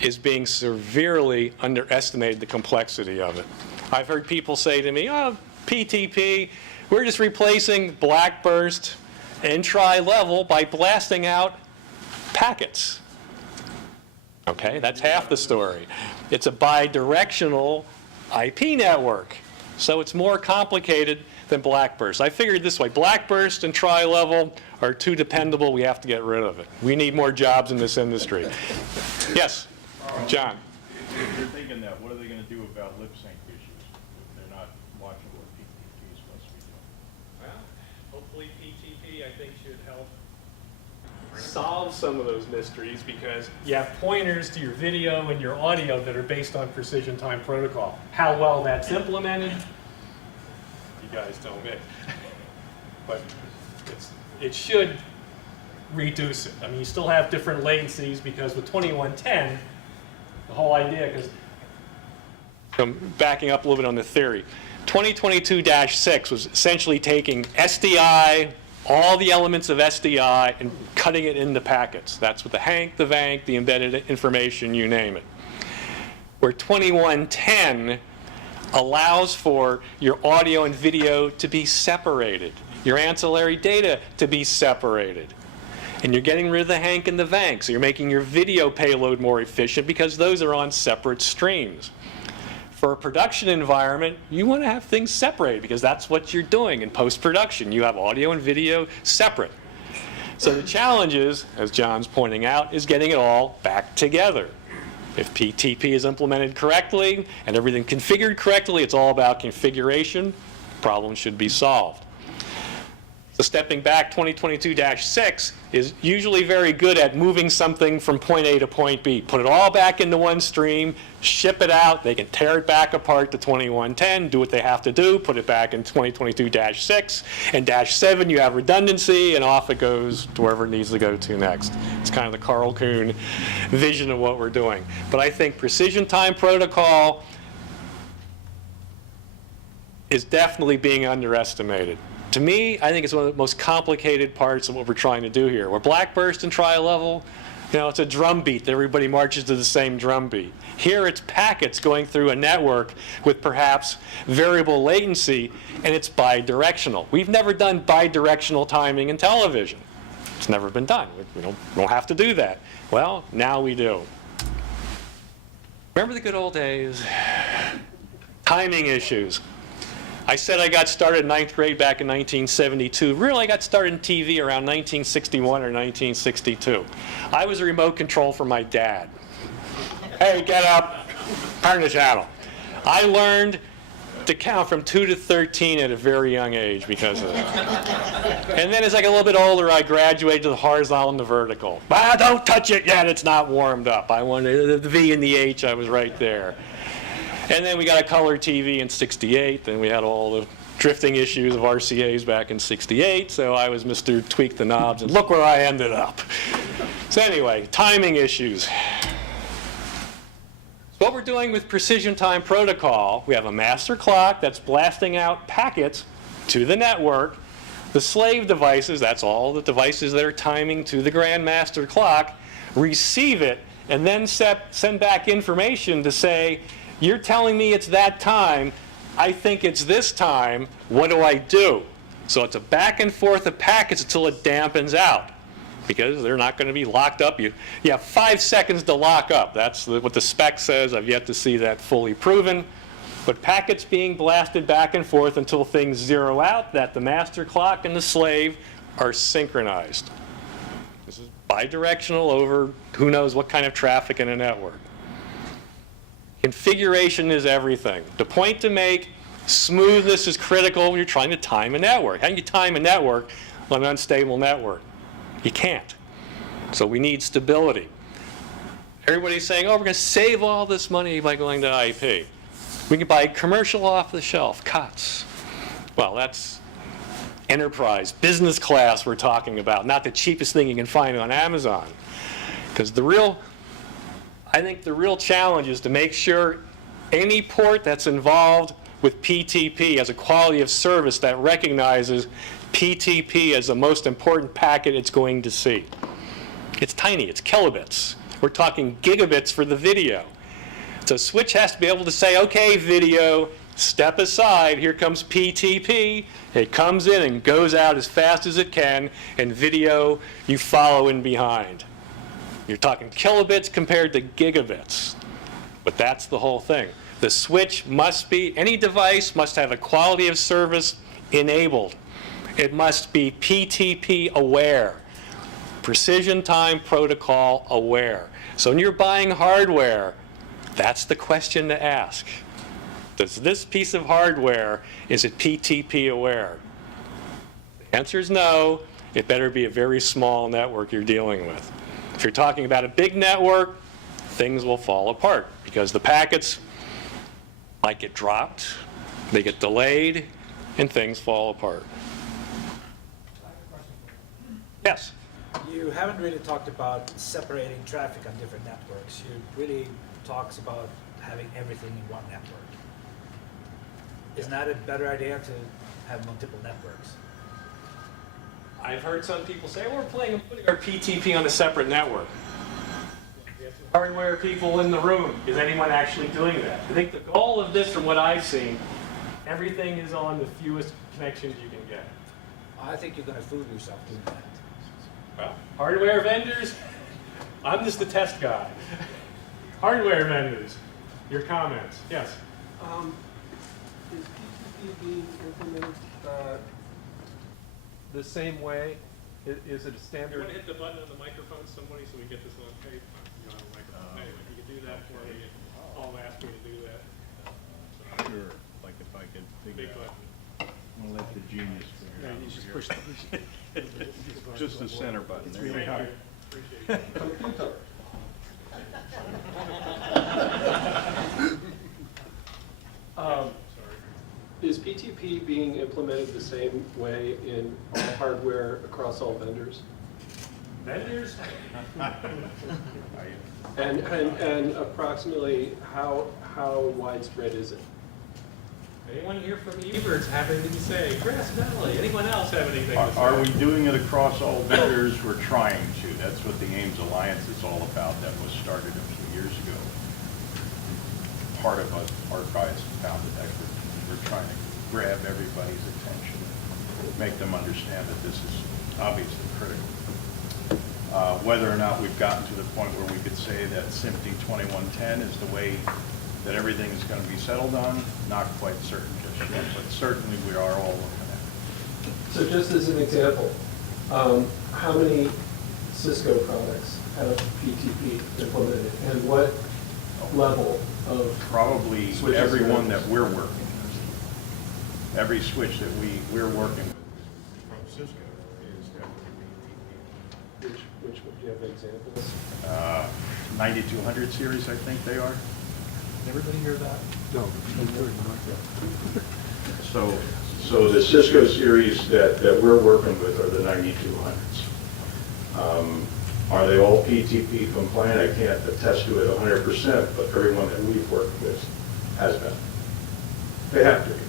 is being severely underestimated, the complexity of it. I've heard people say to me, oh, PTP, we're just replacing black burst and tri-level by blasting out packets. Okay, that's half the story. It's a bidirectional IP network, so it's more complicated than black burst. I figured this way, black burst and tri-level are too dependable, we have to get rid of it. We need more jobs in this industry. Yes, John. If you're thinking that, what are they going to do about lip sync issues if they're not watching what PTP is supposed to be doing? Well, hopefully PTP, I think, should help solve some of those mysteries because you have pointers to your video and your audio that are based on precision time protocol. How well that's implemented, you guys tell me. But it should reduce it. I mean, you still have different latencies because with 2110, the whole idea, because I'm backing up a little bit on the theory. 2022-6 was essentially taking SDI, all the elements of SDI, and cutting it into packets. That's with the HANK, the VANK, the embedded information, you name it. Where 2110 allows for your audio and video to be separated, your ancillary data to be separated. And you're getting rid of the HANK and the VANK, so you're making your video payload more efficient because those are on separate streams. For a production environment, you want to have things separated because that's what you're doing in post-production. You have audio and video separate. So the challenge is, as John's pointing out, is getting it all back together. If PTP is implemented correctly and everything configured correctly, it's all about configuration, problem should be solved. So stepping back, 2022-6 is usually very good at moving something from point A to point B. Put it all back into one stream, ship it out. They can tear it back apart to 2110, do what they have to do, put it back in 2022-6. And -7, you have redundancy, and off it goes to wherever it needs to go to next. It's kind of the Carl Kuhn vision of what we're doing. But I think precision time protocol is definitely being underestimated. To me, I think it's one of the most complicated parts of what we're trying to do here. Where black burst and tri-level, you know, it's a drum beat that everybody marches to the same drum beat. Here it's packets going through a network with perhaps variable latency, and it's bidirectional. We've never done bidirectional timing in television. It's never been done. We don't have to do that. Well, now we do. Remember the good old days? Timing issues. I said I got started in 9th grade back in 1972. Really, I got started in TV around 1961 or 1962. I was a remote control for my dad. Hey, get up, turn the channel. I learned to count from 2 to 13 at a very young age because of that. And then as I got a little bit older, I graduated to the horizontal and the vertical. Ah, don't touch it yet, it's not warmed up. I wanted the V and the H, I was right there. And then we got a color TV in '68, and we had all the drifting issues of RCAs back in '68, so I was Mr. Tweak the Knobs, and look where I ended up. So anyway, timing issues. So what we're doing with precision time protocol, we have a master clock that's blasting out packets to the network. The slave devices, that's all the devices that are timing to the grand master clock, receive it and then send back information to say, you're telling me it's that time, I think it's this time, what do I do? So it's a back and forth of packets until it dampens out, because they're not going to be locked up. You have 5 seconds to lock up. That's what the spec says. I've yet to see that fully proven. But packets being blasted back and forth until things zero out, that the master clock and the slave are synchronized. This is bidirectional over who knows what kind of traffic in a network. Configuration is everything. The point to make, smoothness is critical when you're trying to time a network. How can you time a network on an unstable network? You can't. So we need stability. Everybody's saying, oh, we're going to save all this money by going to IP. We can buy commercial off-the-shelf COTS. Well, that's enterprise, business class we're talking about, not the cheapest thing you can find on Amazon. Because I think the real challenge is to make sure any port that's involved with PTP has a quality of service that recognizes PTP as the most important packet it's going to see. It's tiny, it's kilobits. We're talking gigabits for the video. So switch has to be able to say, okay, video, step aside, here comes PTP. It comes in and goes out as fast as it can, and video, you follow in behind. You're talking kilobits compared to gigabits. But that's the whole thing. The switch must be, any device must have a quality of service enabled. It must be PTP aware, precision time protocol aware. So when you're buying hardware, that's the question to ask. Does this piece of hardware, is it PTP aware? The answer is no. It better be a very small network you're dealing with. If you're talking about a big network, things will fall apart because the packets might get dropped, they get delayed, and things fall apart. Yes? You haven't really talked about separating traffic on different networks. You really talks about having everything in one network. Isn't that a better idea to have multiple networks? I've heard some people say, we're putting our PTP on a separate network. We have some hardware people in the room. Is anyone actually doing that? I think the goal of this, from what I've seen, everything is on the fewest connections you can get. I think you're going to fool yourself doing that. Well, hardware vendors, I'm just the test guy. Hardware vendors, your comments, yes? Is PTP being implemented the same way? Is it a You standard? want to hit the button on the microphone, somebody, so we get this on tape? You know, on the microphone. Anyway, you can do that for me. Paul asked me to do that. Sure, like if I could Big figure out, button. I'm gonna let the genius figure out. You just over push here. Just the center button, there you go. Appreciate it. Is PTP being implemented the same way in all hardware across all vendors? Vendors? And approximately how widespread is it? Anyone here from Eberts have anything to say? Grass Valley, anyone else have anything to say? Are we doing it across all vendors? We're trying to. That's what the Ames Alliance is all about. That was started a few years ago. Part of our guys founded that group. We're trying to grab everybody's attention, make them understand that this is obviously critical. Whether or not we've gotten to the point where we could say that SMPTE 2110 is the way that everything is going to be settled on, not quite certain just yet, but certainly we are all looking at it. So just as an example, how many Cisco products have PTP implemented, and what level of Probably switches every and one routers? that we're working with. Every switch that we're working with from Cisco is definitely Which would you have examples? PTP. 9200 series, I think they are. Everybody hear that? No. So the Cisco series that we're working with are the 9200s. Are they all PTP compliant? I can't attest to it 100%, but everyone that we've worked with has been. They have to be.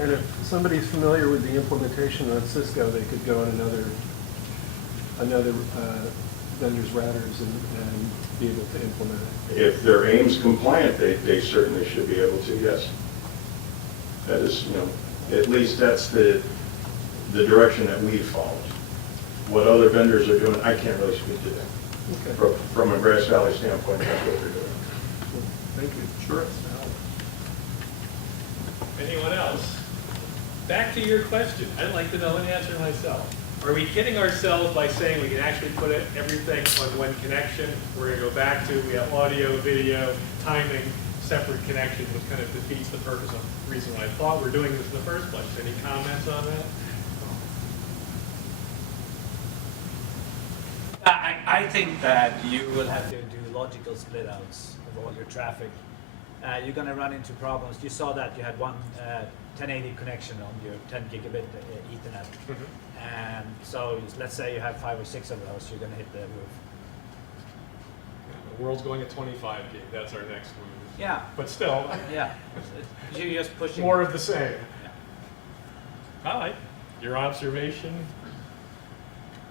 And if somebody's familiar with the implementation on Cisco, they could go on another vendor's routers and be able to implement it. If they're Ames compliant, they certainly should be able to, yes. That is, at least that's the direction that we've followed. What other vendors are doing, I can't really speak to that. Okay, From a Grass Valley standpoint, that's what they're doing. thank you. Sure. Anyone else? Back to your question. I'd like to know an answer myself. Are we kidding ourselves by saying we can actually put everything on one connection? We're going to go back to, we have audio, video, timing, separate connections, which kind of defeats the purpose of the reason why I thought we're doing this in the first place. Any comments on that? I think that you will have to do logical split outs of all your traffic. You're going to run into problems. You saw that you had one 1080 connection on your 10 gigabit Ethernet. And so let's say you have 5 or 6 of those, you're going to hit the roof. The world's going at 25 gig. That's our next move. Yeah. But still, Yeah. You're just pushing. more of the same. Yeah. All right. Your observation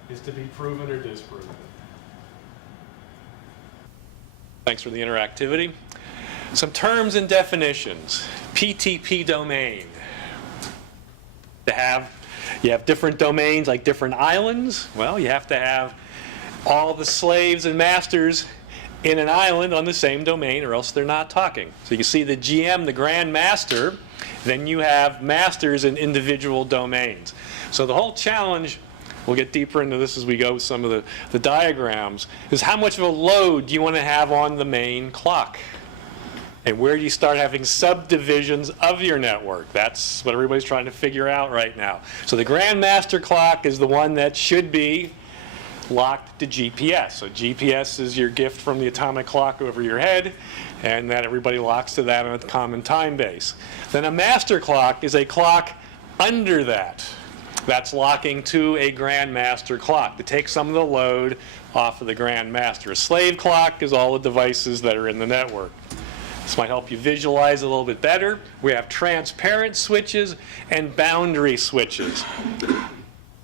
is to be proven or disproven. Thanks for the interactivity. Some terms and definitions. PTP domain. You have different domains like different islands. Well, you have to have all the slaves and masters in an island on the same domain or else they're not talking. So you see the GM, the Grand Master, then you have masters in individual domains. So the whole challenge, we'll get deeper into this as we go with some of the diagrams, is how much of a load do you want to have on the main clock? And where do you start having subdivisions of your network? That's what everybody's trying to figure out right now. So the Grand Master clock is the one that should be locked to GPS. So GPS is your gift from the atomic clock over your head, and that everybody locks to that on a common time base. Then a master clock is a clock under that. That's locking to a Grand Master clock to take some of the load off of the Grand Master. A slave clock is all the devices that are in the network. This might help you visualize a little bit better. We have transparent switches and boundary switches.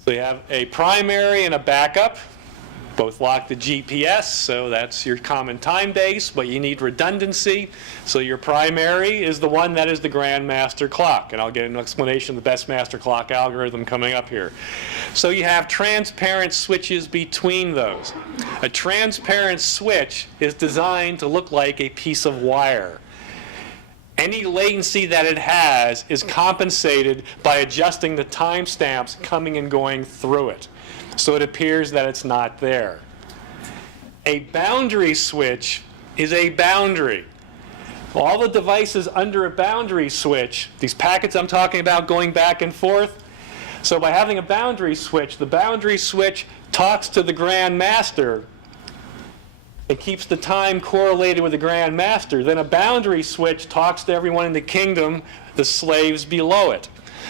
So you have a primary and a backup, both locked to GPS, so that's your common time base, but you need redundancy. So your primary is the one that is the Grand Master clock, and I'll get an explanation of the best master clock algorithm coming up here. So you have transparent switches between those. A transparent switch is designed to look like a piece of wire. Any latency that it has is compensated by adjusting the timestamps coming and going through it, so it appears that it's not there. A boundary switch is a boundary. All the devices under a boundary switch, these packets I'm talking about going back and forth, so by having a boundary switch, the boundary switch talks to the Grand Master and keeps the time correlated with the Grand Master. Then a boundary switch talks to everyone in the kingdom, the slaves below it.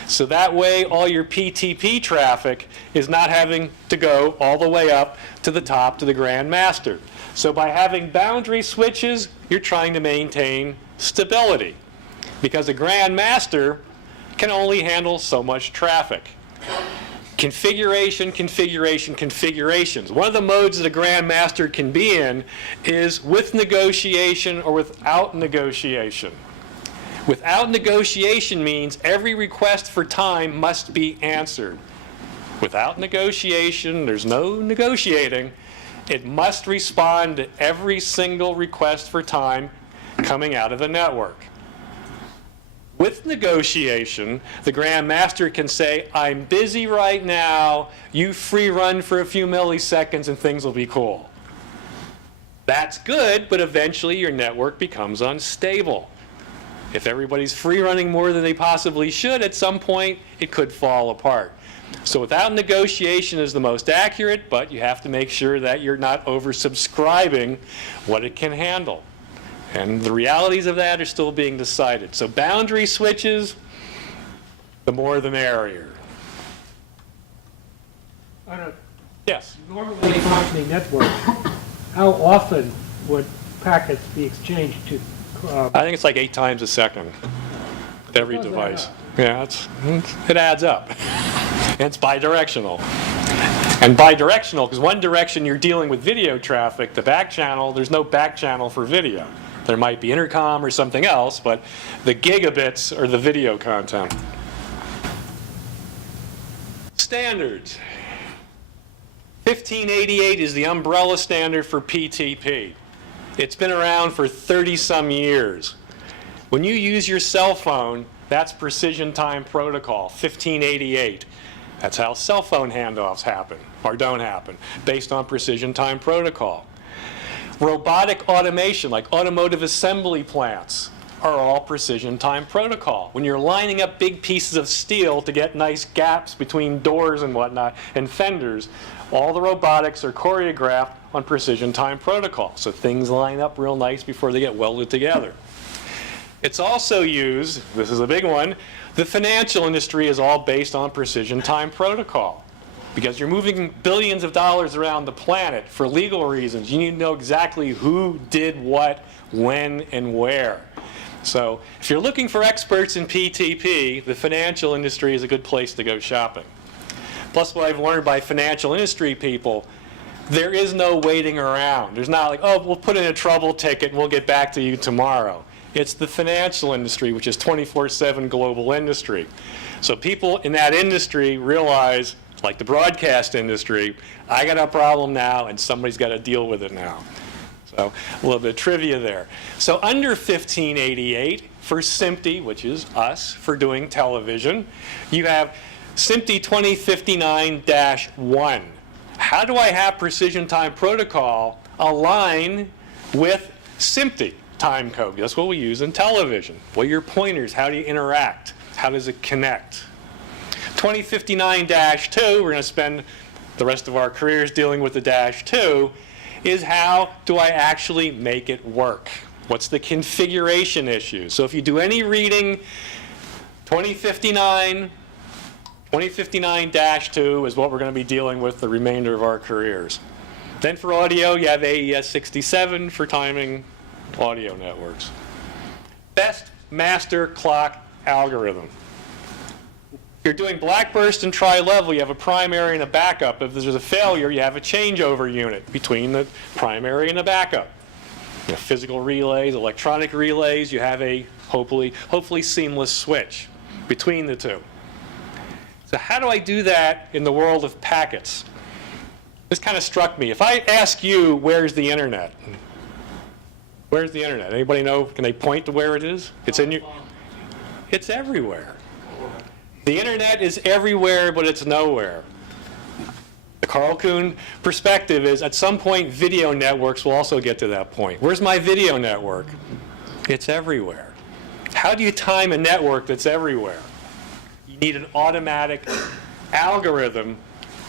So that way all your PTP traffic is not having to go all the way up to the top to the Grand Master. So by having boundary switches, you're trying to maintain stability, because a Grand Master can only handle so much traffic. Configuration, configuration, configurations. One of the modes that a Grand Master can be in is with negotiation or without negotiation. Without negotiation means every request for time must be answered. Without negotiation, there's no negotiating. It must respond to every single request for time coming out of the network. With negotiation, the Grand Master can say, I'm busy right now, you free run for a few milliseconds and things will be cool. That's good, but eventually your network becomes unstable. If everybody's free running more than they possibly should, at some point it could fall apart. So without negotiation is the most accurate, but you have to make sure that you're not oversubscribing what it can handle. And the realities of that are still being decided. So boundary switches, the more the merrier. I don't Yes. Normally functioning network, how often would packets be exchanged to, I think it's like 8 times a second, every Does add device. up. Yeah, it adds up. And it's bidirectional. And bidirectional, because one direction you're dealing with video traffic, the back channel, there's no back channel for video. There might be intercom or something else, but the gigabits are the video content. Standards. 1588 is the umbrella standard for PTP. It's been around for 30-some years. When you use your cell phone, that's precision time protocol, 1588. That's how cell phone handoffs happen, or don't happen, based on precision time protocol. Robotic automation, like automotive assembly plants, are all precision time protocol. When you're lining up big pieces of steel to get nice gaps between doors and whatnot, and fenders, all the robotics are choreographed on precision time protocol. So things line up real nice before they get welded together. It's also used, this is a big one, the financial industry is all based on precision time protocol. Because you're moving billions of dollars around the planet for legal reasons. You need to know exactly who did what, when, and where. So if you're looking for experts in PTP, the financial industry is a good place to go shopping. Plus, what I've learned by financial industry people, there is no waiting around. There's not like, oh, we'll put in a trouble ticket and we'll get back to you tomorrow. It's the financial industry, which is 24/7 global industry. So people in that industry realize, like the broadcast industry, I got a problem now and somebody's got to deal with it now. So a little bit of trivia there. So under 1588 for SMPTE, which is us, for doing television, you have SMPTE 2059-1. How do I have precision time protocol align with SMPTE time code? That's what we use in television. What are your pointers? How do you interact? How does it connect? 2059-2, we're going to spend the rest of our careers dealing with the -2, is how do I actually make it work? What's the configuration issue? So if you do any reading, 2059-2 is what we're going to be dealing with the remainder of our careers. Then for audio, you have AES 67 for timing audio networks. Best master clock algorithm. If you're doing blackburst and tri-level, you have a primary and a backup. If there's a failure, you have a changeover unit between the primary and the backup. You have physical relays, electronic relays, you have a hopefully seamless switch between the two. So how do I do that in the world of packets? This kind of struck me. If I ask you, where's the internet? Where's the internet? Anybody know? Can they point to where it is? It's in your. It's everywhere. The internet is everywhere, but it's nowhere. The Carl Kuhn perspective is at some point video networks will also get to that point. Where's my video network? It's everywhere. How do you time a network that's everywhere? You need an automatic algorithm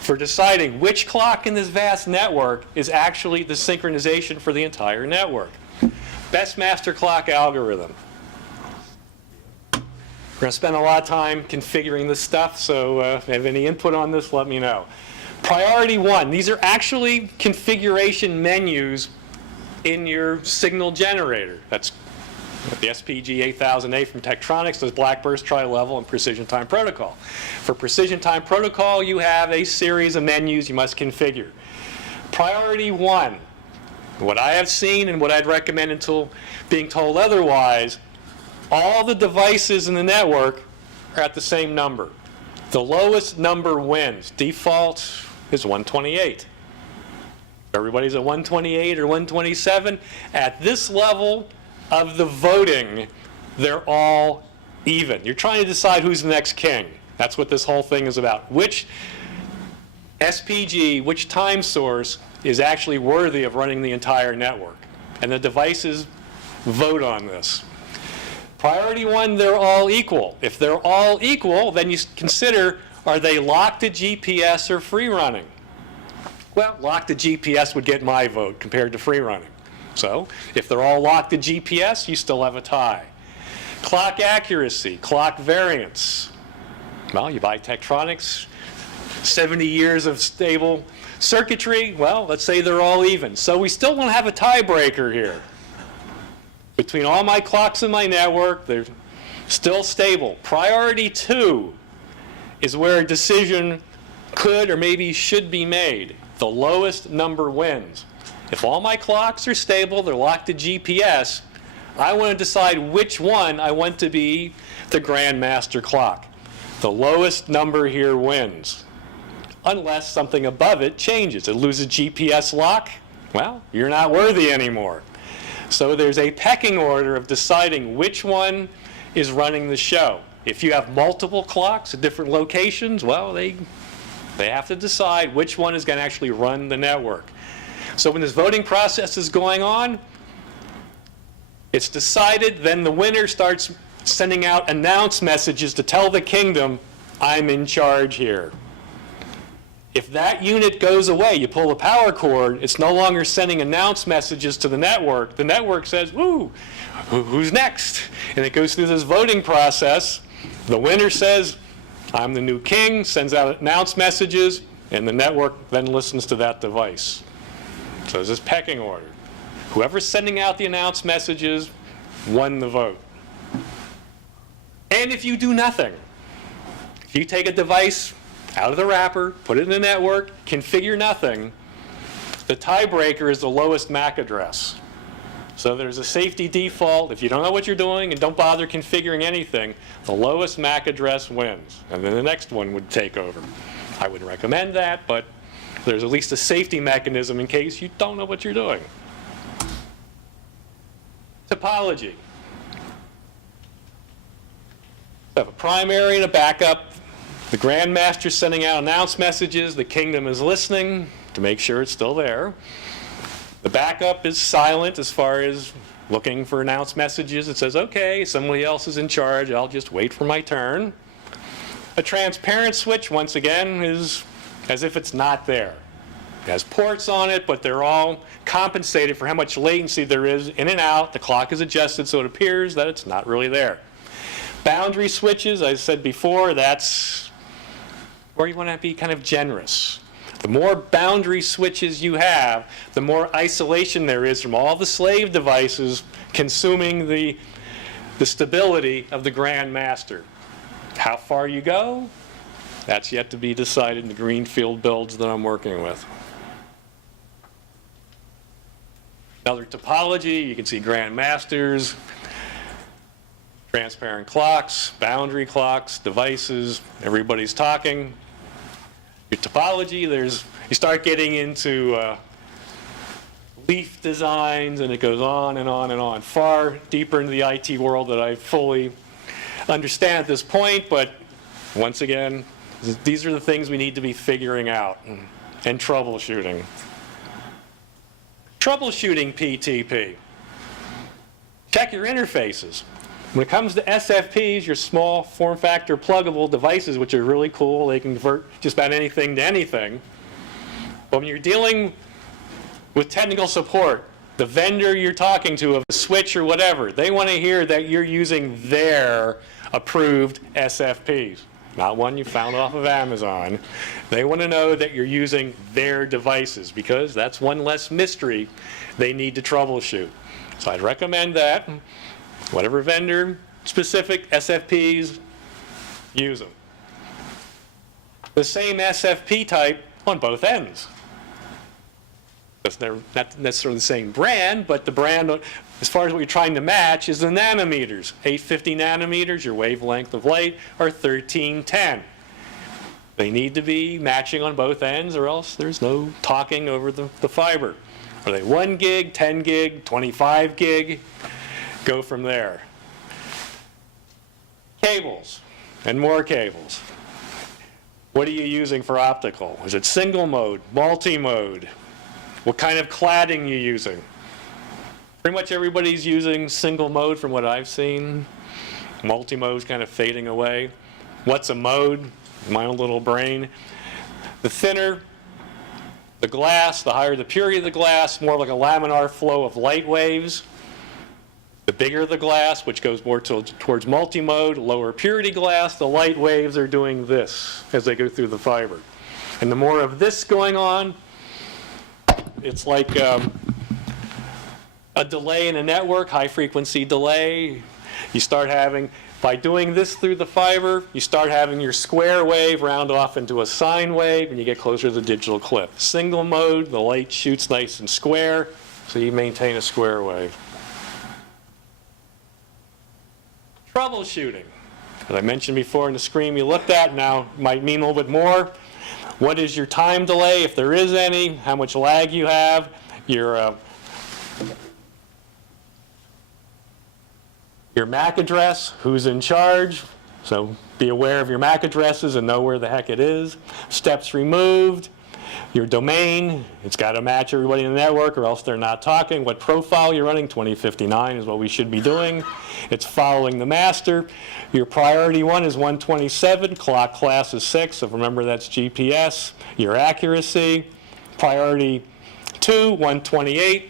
for deciding which clock in this vast network is actually the synchronization for the entire network. Best master clock algorithm. We're going to spend a lot of time configuring this stuff, so if you have any input on this, let me know. Priority 1, these are actually configuration menus in your signal generator. That's the SPG 8000A from Tektronix, does blackburst, tri-level, and precision time protocol. For precision time protocol, you have a series of menus you must configure. Priority 1, what I have seen and what I'd recommend until being told otherwise, all the devices in the network are at the same number. The lowest number wins. Default is 128. Everybody's at 128 or 127. At this level of the voting, they're all even. You're trying to decide who's the next king. That's what this whole thing is about. Which SPG, which time source is actually worthy of running the entire network? And the devices vote on this. Priority 1, they're all equal. If they're all equal, then you consider, are they locked to GPS or free running? Well, locked to GPS would get my vote compared to free running. So if they're all locked to GPS, you still have a tie. Clock accuracy, clock variance. Well, you buy Tektronix 70 years of stable circuitry, well, let's say they're all even. So we still want to have a tiebreaker here. Between all my clocks in my network, they're still stable. Priority 2 is where a decision could or maybe should be made. The lowest number wins. If all my clocks are stable, they're locked to GPS, I want to decide which one I want to be the grandmaster clock. The lowest number here wins. Unless something above it changes. It loses GPS lock, well, you're not worthy anymore. So there's a pecking order of deciding which one is running the show. If you have multiple clocks at different locations, well, they have to decide which one is going to actually run the network. So when this voting process is going on, it's decided, then the winner starts sending out announce messages to tell the kingdom, I'm in charge here. If that unit goes away, you pull the power cord, it's no longer sending announce messages to the network. The network says, woo, who's next? And it goes through this voting process. The winner says, I'm the new king, sends out announce messages, and the network then listens to that device. So there's this pecking order. Whoever's sending out the announce messages won the vote. And if you do nothing, if you take a device out of the wrapper, put it in the network, configure nothing, the tiebreaker is the lowest MAC address. So there's a safety default. If you don't know what you're doing and don't bother configuring anything, the lowest MAC address wins. And then the next one would take over. I wouldn't recommend that, but there's at least a safety mechanism in case you don't know what you're doing. Topology. So have a primary and a backup. The grandmaster's sending out announce messages. The kingdom is listening to make sure it's still there. The backup is silent as far as looking for announce messages. It says, okay, somebody else is in charge. I'll just wait for my turn. A transparent switch, once again, is as if it's not there. It has ports on it, but they're all compensated for how much latency there is in and out. The clock is adjusted so it appears that it's not really there. Boundary switches, I said before, that's where you want to be kind of generous. The more boundary switches you have, the more isolation there is from all the slave devices consuming the stability of the Grand Master. How far you go, that's yet to be decided in the greenfield builds that I'm working with. Another topology, you can see Grand Masters, transparent clocks, boundary clocks, devices, everybody's talking. Your topology, you start getting into leaf designs, and it goes on and on and on. Far deeper into the IT world that I fully understand at this point, but once again, these are the things we need to be figuring out and troubleshooting. Troubleshooting PTP. Check your interfaces. When it comes to SFPs, your small form factor pluggable devices, which are really cool, they can convert just about anything to anything. But when you're dealing with technical support, the vendor you're talking to of a switch or whatever, they want to hear that you're using their approved SFPs, not one you found off of Amazon. They want to know that you're using their devices because that's one less mystery they need to troubleshoot. So I'd recommend that. Whatever vendor specific SFPs, use them. The same SFP type on both ends. They're not necessarily the same brand, but the brand, as far as what you're trying to match, is the nanometers. 850 nanometers, your wavelength of light, or 1310. They need to be matching on both ends, or else there's no talking over the fiber. Are they 1 gig, 10 gig, 25 gig? Go from there. Cables and more cables. What are you using for optical? Is it single mode, multi-mode? What kind of cladding are you using? Pretty much everybody's using single mode from what I've seen. Multi-mode's kind of fading away. What's a mode? My own little brain. The thinner the glass, the higher the purity of the glass, more like a laminar flow of light waves. The bigger the glass, which goes more towards multi-mode, lower purity glass, the light waves are doing this as they go through the fiber. And the more of this going on, it's like a delay in a network, high-frequency delay. You start having, by doing this through the fiber, you start having your square wave round off into a sine wave, and you get closer to the digital cliff. Single mode, the light shoots nice and square, so you maintain a square wave. Troubleshooting. As I mentioned before in the screen you looked at, now might mean a little bit more. What is your time delay, if there is any? How much lag you have? Your MAC address, who's in charge? So be aware of your MAC addresses and know where the heck it is. Steps removed. Your domain, it's got to match everybody in the network or else they're not talking. What profile you're running, 2059 is what we should be doing. It's following the master. Your priority one is 127, clock class is 6, so remember that's GPS. Your accuracy, priority 2, 128.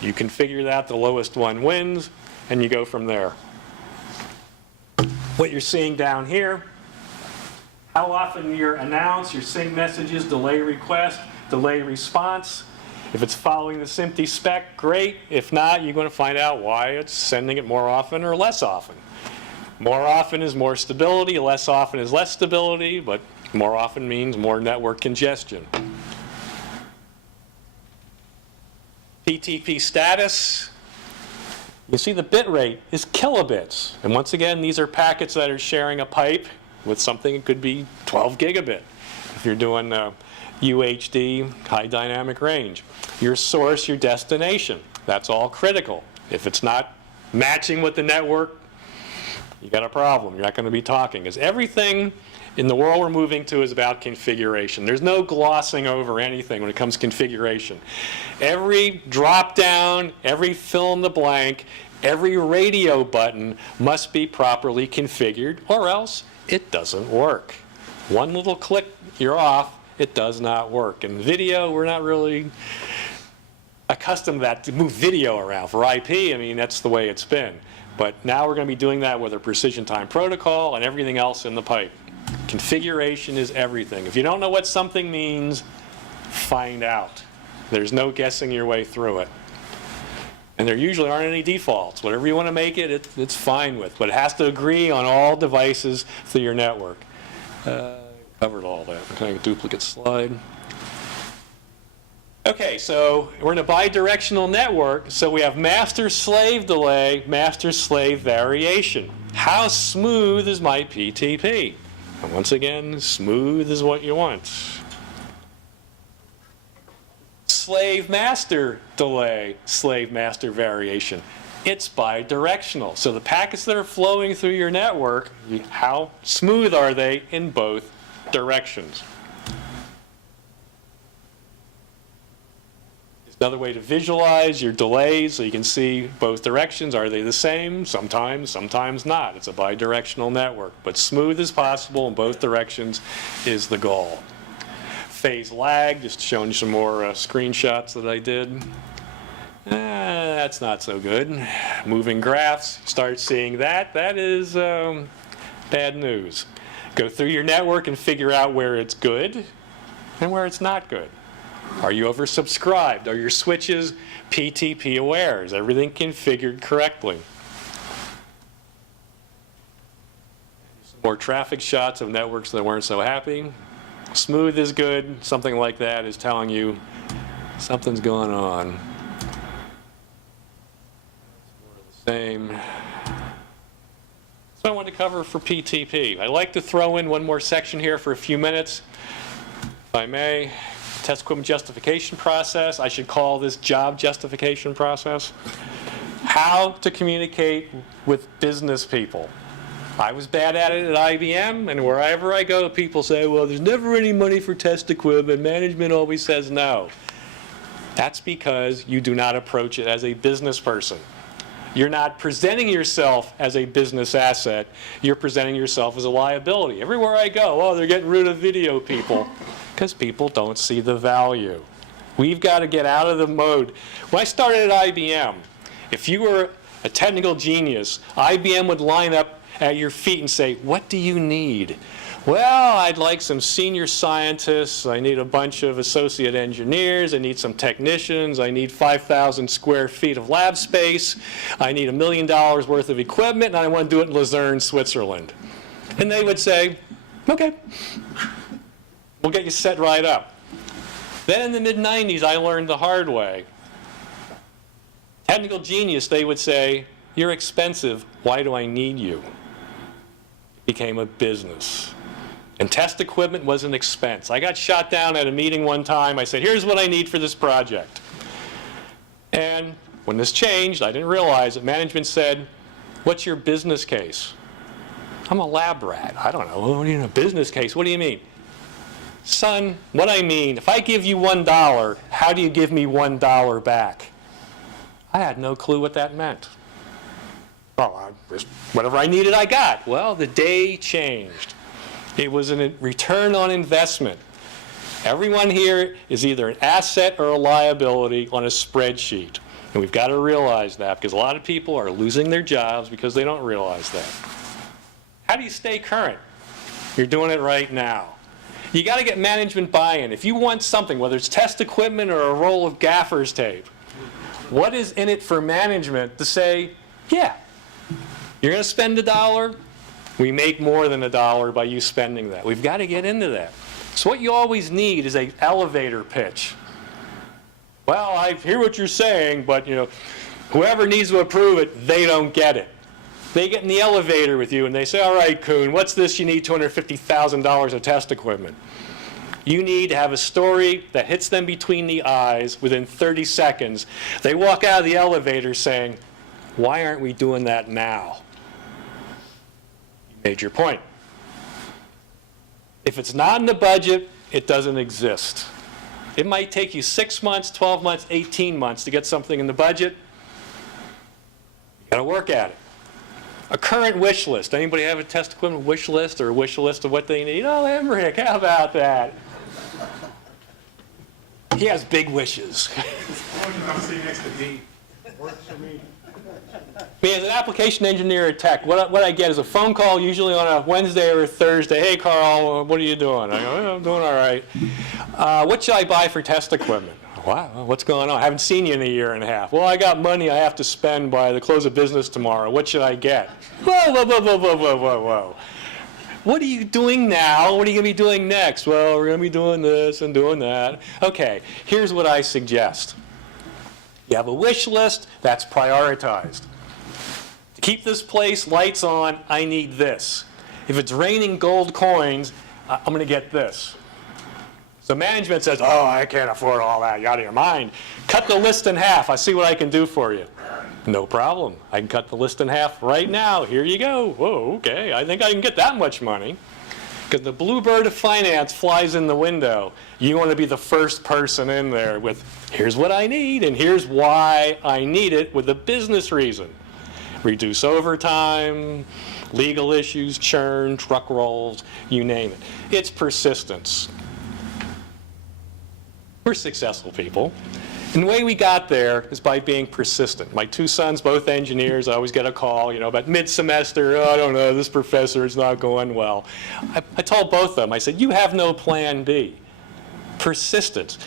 You configure that, the lowest one wins, and you go from there. What you're seeing down here, how often your announce, your sync messages, delay request, delay response. If it's following the SMPTE spec, great. If not, you're going to find out why it's sending it more often or less often. More often is more stability, less often is less stability, but more often means more network congestion. PTP status. You see the bit rate is kilobits. And once again, these are packets that are sharing a pipe with something that could be 12 gigabit if you're doing UHD, high dynamic range. Your source, your destination, that's all critical. If it's not matching with the network, you got a problem. You're not going to be talking. Because everything in the world we're moving to is about configuration. There's no glossing over anything when it comes to configuration. Every drop down, every fill in the blank, every radio button must be properly configured or else it doesn't work. One little click, you're off. It does not work. In video, we're not really accustomed to that, to move video around. For IP, I mean, that's the way it's been. But now we're going to be doing that with a precision time protocol and everything else in the pipe. Configuration is everything. If you don't know what something means, find out. There's no guessing your way through it. And there usually aren't any defaults. Whatever you want to make it, it's fine with. But it has to agree on all devices through your network. Covered all that. Okay, a duplicate slide. Okay, so we're in a bidirectional network, so we have master-slave delay, master-slave variation. How smooth is my PTP? And once again, smooth is what you want. Slave-master delay, slave-master variation. It's bidirectional. So the packets that are flowing through your network, how smooth are they in both directions? It's another way to visualize your delays so you can see both directions. Are they the same? Sometimes, sometimes not. It's a bidirectional network. But smooth as possible in both directions is the goal. Phase lag, just showing you some more screenshots that I did. That's not so good. Moving graphs, start seeing that. That is bad news. Go through your network and figure out where it's good and where it's not good. Are you oversubscribed? Are your switches PTP aware? Is everything configured correctly? Some more traffic shots of networks that weren't so happy. Smooth is good. Something like that is telling you something's going on. Same. So I want to cover for PTP. I'd like to throw in one more section here for a few minutes, if I may. Test equipment justification process. I should call this job justification process. How to communicate with business people. I was bad at it at IBM, and wherever I go, people say, well, there's never any money for test equipment. Management always says no. That's because you do not approach it as a business person. You're not presenting yourself as a business asset. You're presenting yourself as a liability. Everywhere I go, oh, they're getting rid of video people, because people don't see the value. We've got to get out of the mode. When I started at IBM, if you were a technical genius, IBM would line up at your feet and say, what do you need? Well, I'd like some senior scientists, I need a bunch of associate engineers, I need some technicians, I need 5,000 square feet of lab space, I need $1 million worth of equipment, and I want to do it in Luzerne, Switzerland. And they would say, okay, we'll get you set right up. Then in the mid-90s, I learned the hard way. Technical genius, they would say, you're expensive, why do I need you? It became a business. And test equipment was an expense. I got shot down at a meeting one time. I said, here's what I need for this project. And when this changed, I didn't realize that management said, what's your business case? I'm a lab rat. I don't know. What do you know? Business case? What do you mean? Son, what I mean, if I give you $1, how do you give me $1 back? I had no clue what that meant. Well, whatever I needed, I got. Well, the day changed. It was a return on investment. Everyone here is either an asset or a liability on a spreadsheet. And we've got to realize that, because a lot of people are losing their jobs because they don't realize that. How do you stay current? You're doing it right now. You got to get management buy-in. If you want something, whether it's test equipment or a roll of gaffer's tape, what is in it for management to say, yeah, you're going to spend $1, we make more than $1 by you spending that. We've got to get into that. So what you always need is an elevator pitch. Well, I hear what you're saying, but whoever needs to approve it, they don't get it. They get in the elevator with you and they say, all right, Kuhn, what's this? You need $250,000 of test equipment. You need to have a story that hits them between the eyes within 30 seconds. They walk out of the elevator saying, why aren't we doing that now? You made your point. If it's not in the budget, it doesn't exist. It might take you 6 months, 12 months, 18 months to get something in the budget. You got to work at it. A current wish list. Anybody have a test equipment wish list or a wish list of what they need? Oh, Emmerich, how about that? He has big wishes. I'm sitting next to Dean. Works for me. Me, as an application engineer at Tech, what I get is a phone call usually on a Wednesday or a Thursday. Hey, Carl, what are you doing? I go, oh, I'm doing all right. What should I buy for test equipment? Wow, what's going on? I haven't seen you in a year and a half. Well, I got money I have to spend by the close of business tomorrow. What should I get? Whoa, whoa, whoa, whoa, whoa, whoa, whoa, whoa. What are you doing now? What are you going to be doing next? Well, we're going to be doing this and doing that. Okay, here's what I suggest. You have a wish list that's prioritized. To keep this place lights on, I need this. If it's raining gold coins, I'm going to get this. So management says, oh, I can't afford all that. You're out of your mind. Cut the list in half. I see what I can do for you. No problem. I can cut the list in half right now. Here you go. Whoa, okay. I think I can get that much money. Because the bluebird of finance flies in the window. You want to be the first person in there with, here's what I need, and here's why I need it with a business reason. Reduce overtime, legal issues, churn, truck rolls, you name it. It's persistence. We're successful people. And the way we got there is by being persistent. My two sons, both engineers, I always get a call, about mid-semester, oh, I don't know, this professor is not going well. I told both of them, I said, you have no plan B. Persistence.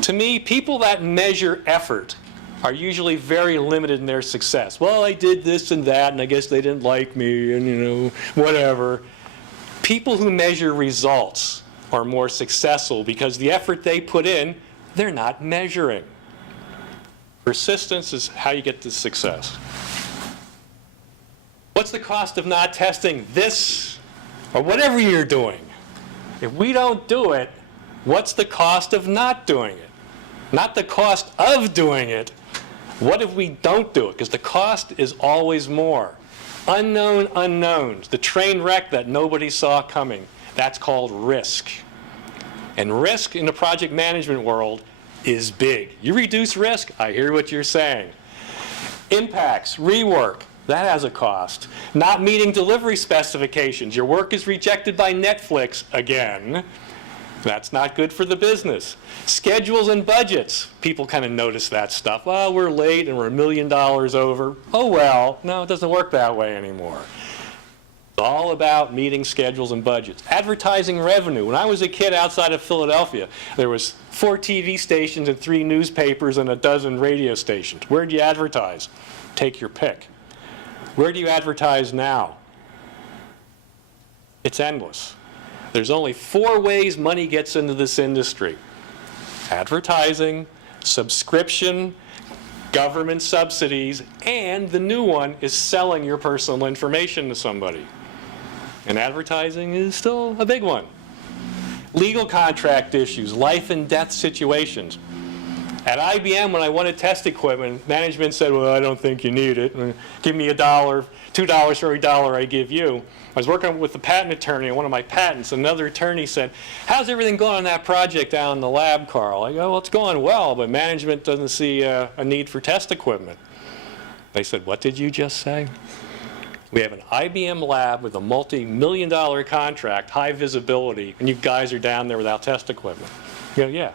To me, people that measure effort are usually very limited in their success. Well, I did this and that, and I guess they didn't like me, and whatever. People who measure results are more successful because the effort they put in, they're not measuring. Persistence is how you get to success. What's the cost of not testing this or whatever you're doing? If we don't do it, what's the cost of not doing it? Not the cost of doing it. What if we don't do it? Because the cost is always more. Unknown unknowns, the train wreck that nobody saw coming. That's called risk. And risk in the project management world is big. You reduce risk, I hear what you're saying. Impacts, rework, that has a cost. Not meeting delivery specifications. Your work is rejected by Netflix again. That's not good for the business. Schedules and budgets. People kind of notice that stuff. Oh, we're late and we're $1 million over. Oh, well, no, it doesn't work that way anymore. It's all about meeting schedules and budgets. Advertising revenue. When I was a kid outside of Philadelphia, there was 4 TV stations and 3 newspapers and a dozen radio stations. Where do you advertise? Take your pick. Where do you advertise now? It's endless. There's only 4 ways money gets into this industry: advertising, subscription, government subsidies, and the new one is selling your personal information to somebody. And advertising is still a big one. Legal contract issues, life and death situations. At IBM, when I wanted test equipment, management said, well, I don't think you need it. Give me $1, $2 for every dollar I give you. I was working with the patent attorney on one of my patents. Another attorney said, how's everything going on that project down in the lab, Carl? I go, well, it's going well, but management doesn't see a need for test equipment. They said, what did you just say? We have an IBM lab with a multi-million-dollar contract, high visibility, and you guys are down there without test equipment. You go, yeah.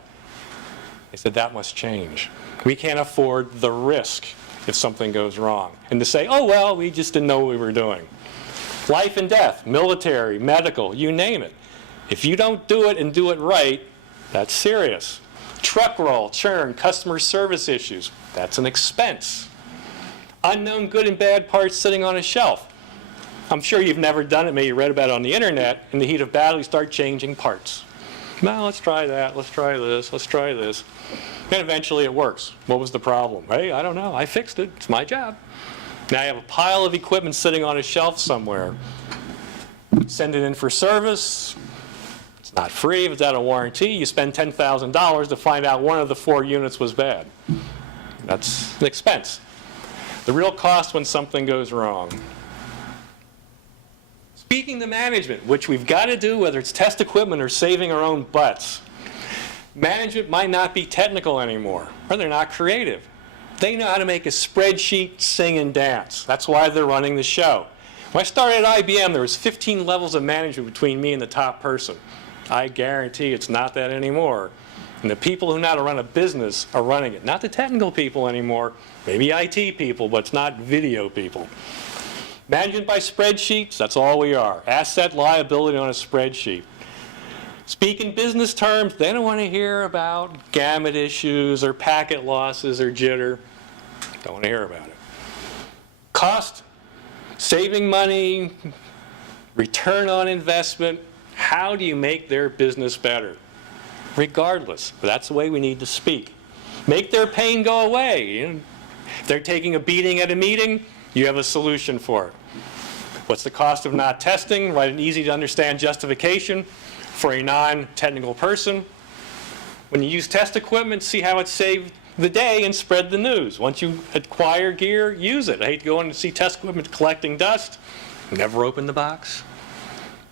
They said, that must change. We can't afford the risk if something goes wrong. And to say, oh, well, we just didn't know what we were doing. Life and death, military, medical, you name it. If you don't do it and do it right, that's serious. Truck roll, churn, customer service issues, that's an expense. Unknown good and bad parts sitting on a shelf. I'm sure you've never done it, maybe you read about it on the internet. In the heat of battle, you start changing parts. Well, let's try that, let's try this, let's try this. And eventually it works. What was the problem? Hey, I don't know, I fixed it, it's my job. Now you have a pile of equipment sitting on a shelf somewhere. Send it in for service. It's not free. If it's out of warranty, you spend $10,000 to find out one of the 4 units was bad. That's an expense. The real cost when something goes wrong. Speaking to management, which we've got to do, whether it's test equipment or saving our own butts, management might not be technical anymore, or they're not creative. They know how to make a spreadsheet, sing, and dance. That's why they're running the show. When I started at IBM, there was 15 levels of management between me and the top person. I guarantee it's not that anymore. And the people who know how to run a business are running it. Not the technical people anymore, maybe IT people, but it's not video people. Management by spreadsheets, that's all we are. Asset liability on a spreadsheet. Speak in business terms, they don't want to hear about gamut issues or packet losses or jitter. Don't want to hear about it. Cost, saving money, return on investment. How do you make their business better? Regardless, but that's the way we need to speak. Make their pain go away. If they're taking a beating at a meeting, you have a solution for it. What's the cost of not testing? Write an easy to understand justification for a non-technical person. When you use test equipment, see how it saved the day and spread the news. Once you acquire gear, use it. I hate to go in and see test equipment collecting dust. Never open the box.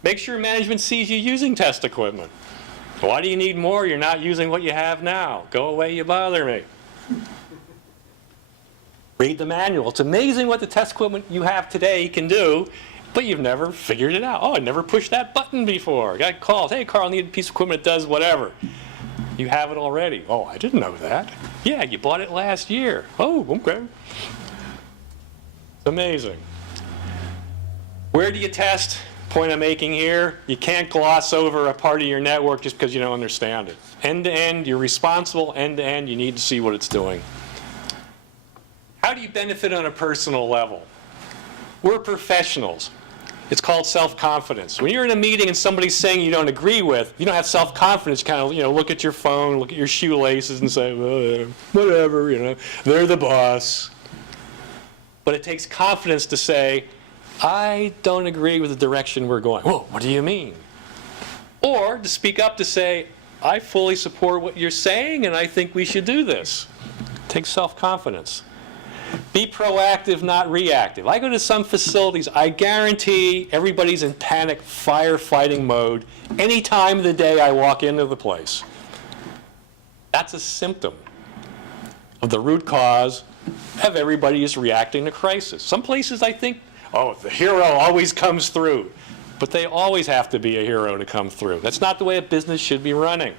Make sure management sees you using test equipment. Why do you need more? You're not using what you have now. Go away, you bother me. Read the manual. It's amazing what the test equipment you have today can do, but you've never figured it out. Oh, I never pushed that button before. Guy calls, hey, Carl, I need a piece of equipment that does whatever. You have it already. Oh, I didn't know that. Yeah, you bought it last year. Oh, okay. It's amazing. Where do you test? Point I'm making here, you can't gloss over a part of your network just because you don't understand it. End to end, you're responsible. End to end, you need to see what it's doing. How do you benefit on a personal level? We're professionals. It's called self-confidence. When you're in a meeting and somebody's saying you don't agree with, you don't have self-confidence, kind of, look at your phone, look at your shoelaces and say, well, whatever, they're the boss. But it takes confidence to say, I don't agree with the direction we're going. Whoa, what do you mean? Or to speak up to say, I fully support what you're saying and I think we should do this. It takes self-confidence. Be proactive, not reactive. I go to some facilities, I guarantee everybody's in panic firefighting mode any time of the day I walk into the place. That's a symptom of the root cause of everybody is reacting to crisis. Some places I think, oh, the hero always comes through. But they always have to be a hero to come through. That's not the way a business should be running.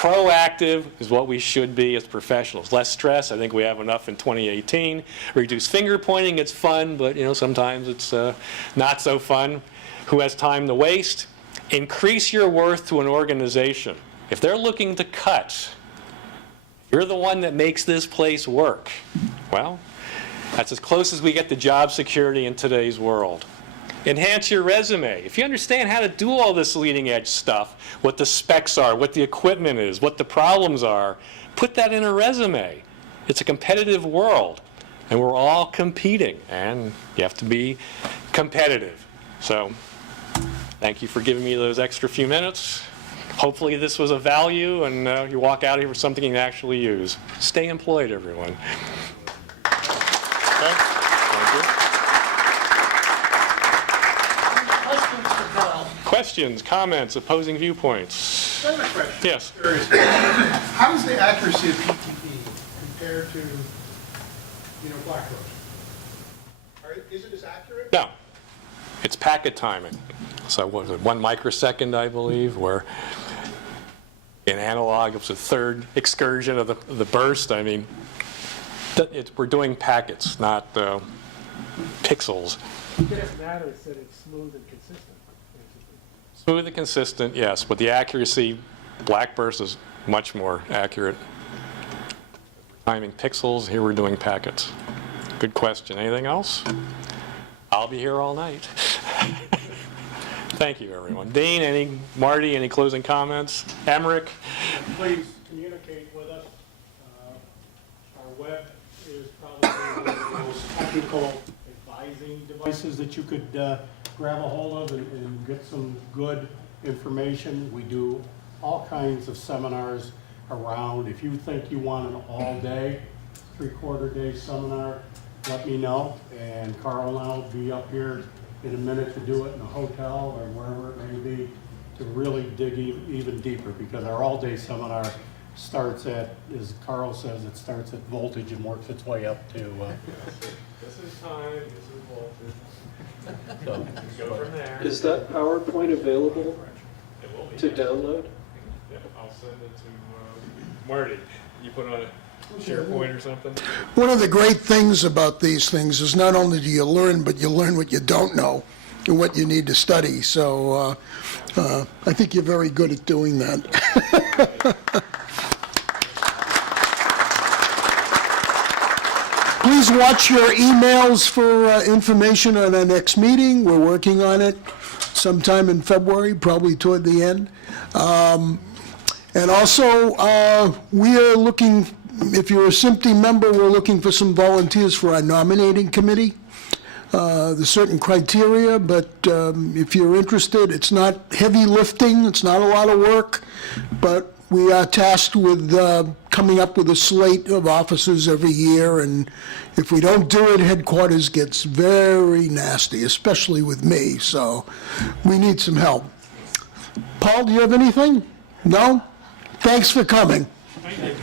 Proactive is what we should be as professionals. Less stress, I think we have enough in 2018. Reduce finger pointing, it's fun, but sometimes it's not so fun. Who has time to waste? Increase your worth to an organization. If they're looking to cut, you're the one that makes this place work. Well, that's as close as we get to job security in today's world. Enhance your resume. If you understand how to do all this leading edge stuff, what the specs are, what the equipment is, what the problems are, put that in a resume. It's a competitive world, and we're all competing, and you have to be competitive. So, thank you for giving me those extra few minutes. Hopefully this was of value, and you walk out of here with something you can actually use. Stay employed, everyone. Okay. Thank you. Questions, comments, opposing viewpoints? I have a question. Yes. How does the accuracy of PTE compare to, Black Rose? Is it as accurate? No. It's packet timing. So what was it, 1 microsecond, I believe, where in analog, it was a third excursion of the burst. I mean, we're doing packets, not pixels. It doesn't matter, it's that it's smooth and consistent, basically. Smooth and consistent, yes, but the accuracy, black burst is much more accurate. Timing pixels, here we're doing packets. Good question. Anything else? I'll be here all night. Thank you, everyone. Dean, Marty, any closing comments? Emmerich? Please communicate with us. Our web is probably one of the most technical advising devices that you could grab a hold of and get some good information. We do all kinds of seminars around. If you think you want an all-day, 3/4-day seminar, let me know, and Carl and I will be up here in a minute to do it in a hotel or wherever it may be, to really dig even deeper, because our all-day seminar starts at, as Carl says, it starts at voltage and works its way up to... This is time, this is voltage. So, Go from there. Is that PowerPoint available It will be. to download? Yeah, I'll send it to Marty. You put on a SharePoint or something? One of the great things about these things is not only do you learn, but you learn what you don't know and what you need to study. So I think you're very good at doing that. Please watch your emails for information on our next meeting. We're working on it sometime in February, probably toward the end. And also, we are looking, if you're a SMPTE member, we're looking for some volunteers for our nominating committee. There's certain criteria, but if you're interested, it's not heavy lifting, it's not a lot of work, but we are tasked with coming up with a slate of officers every year, and if we don't do it, headquarters gets very nasty, especially with me, so we need some help. Paul, do you have anything? No? Thanks for coming. Thank you.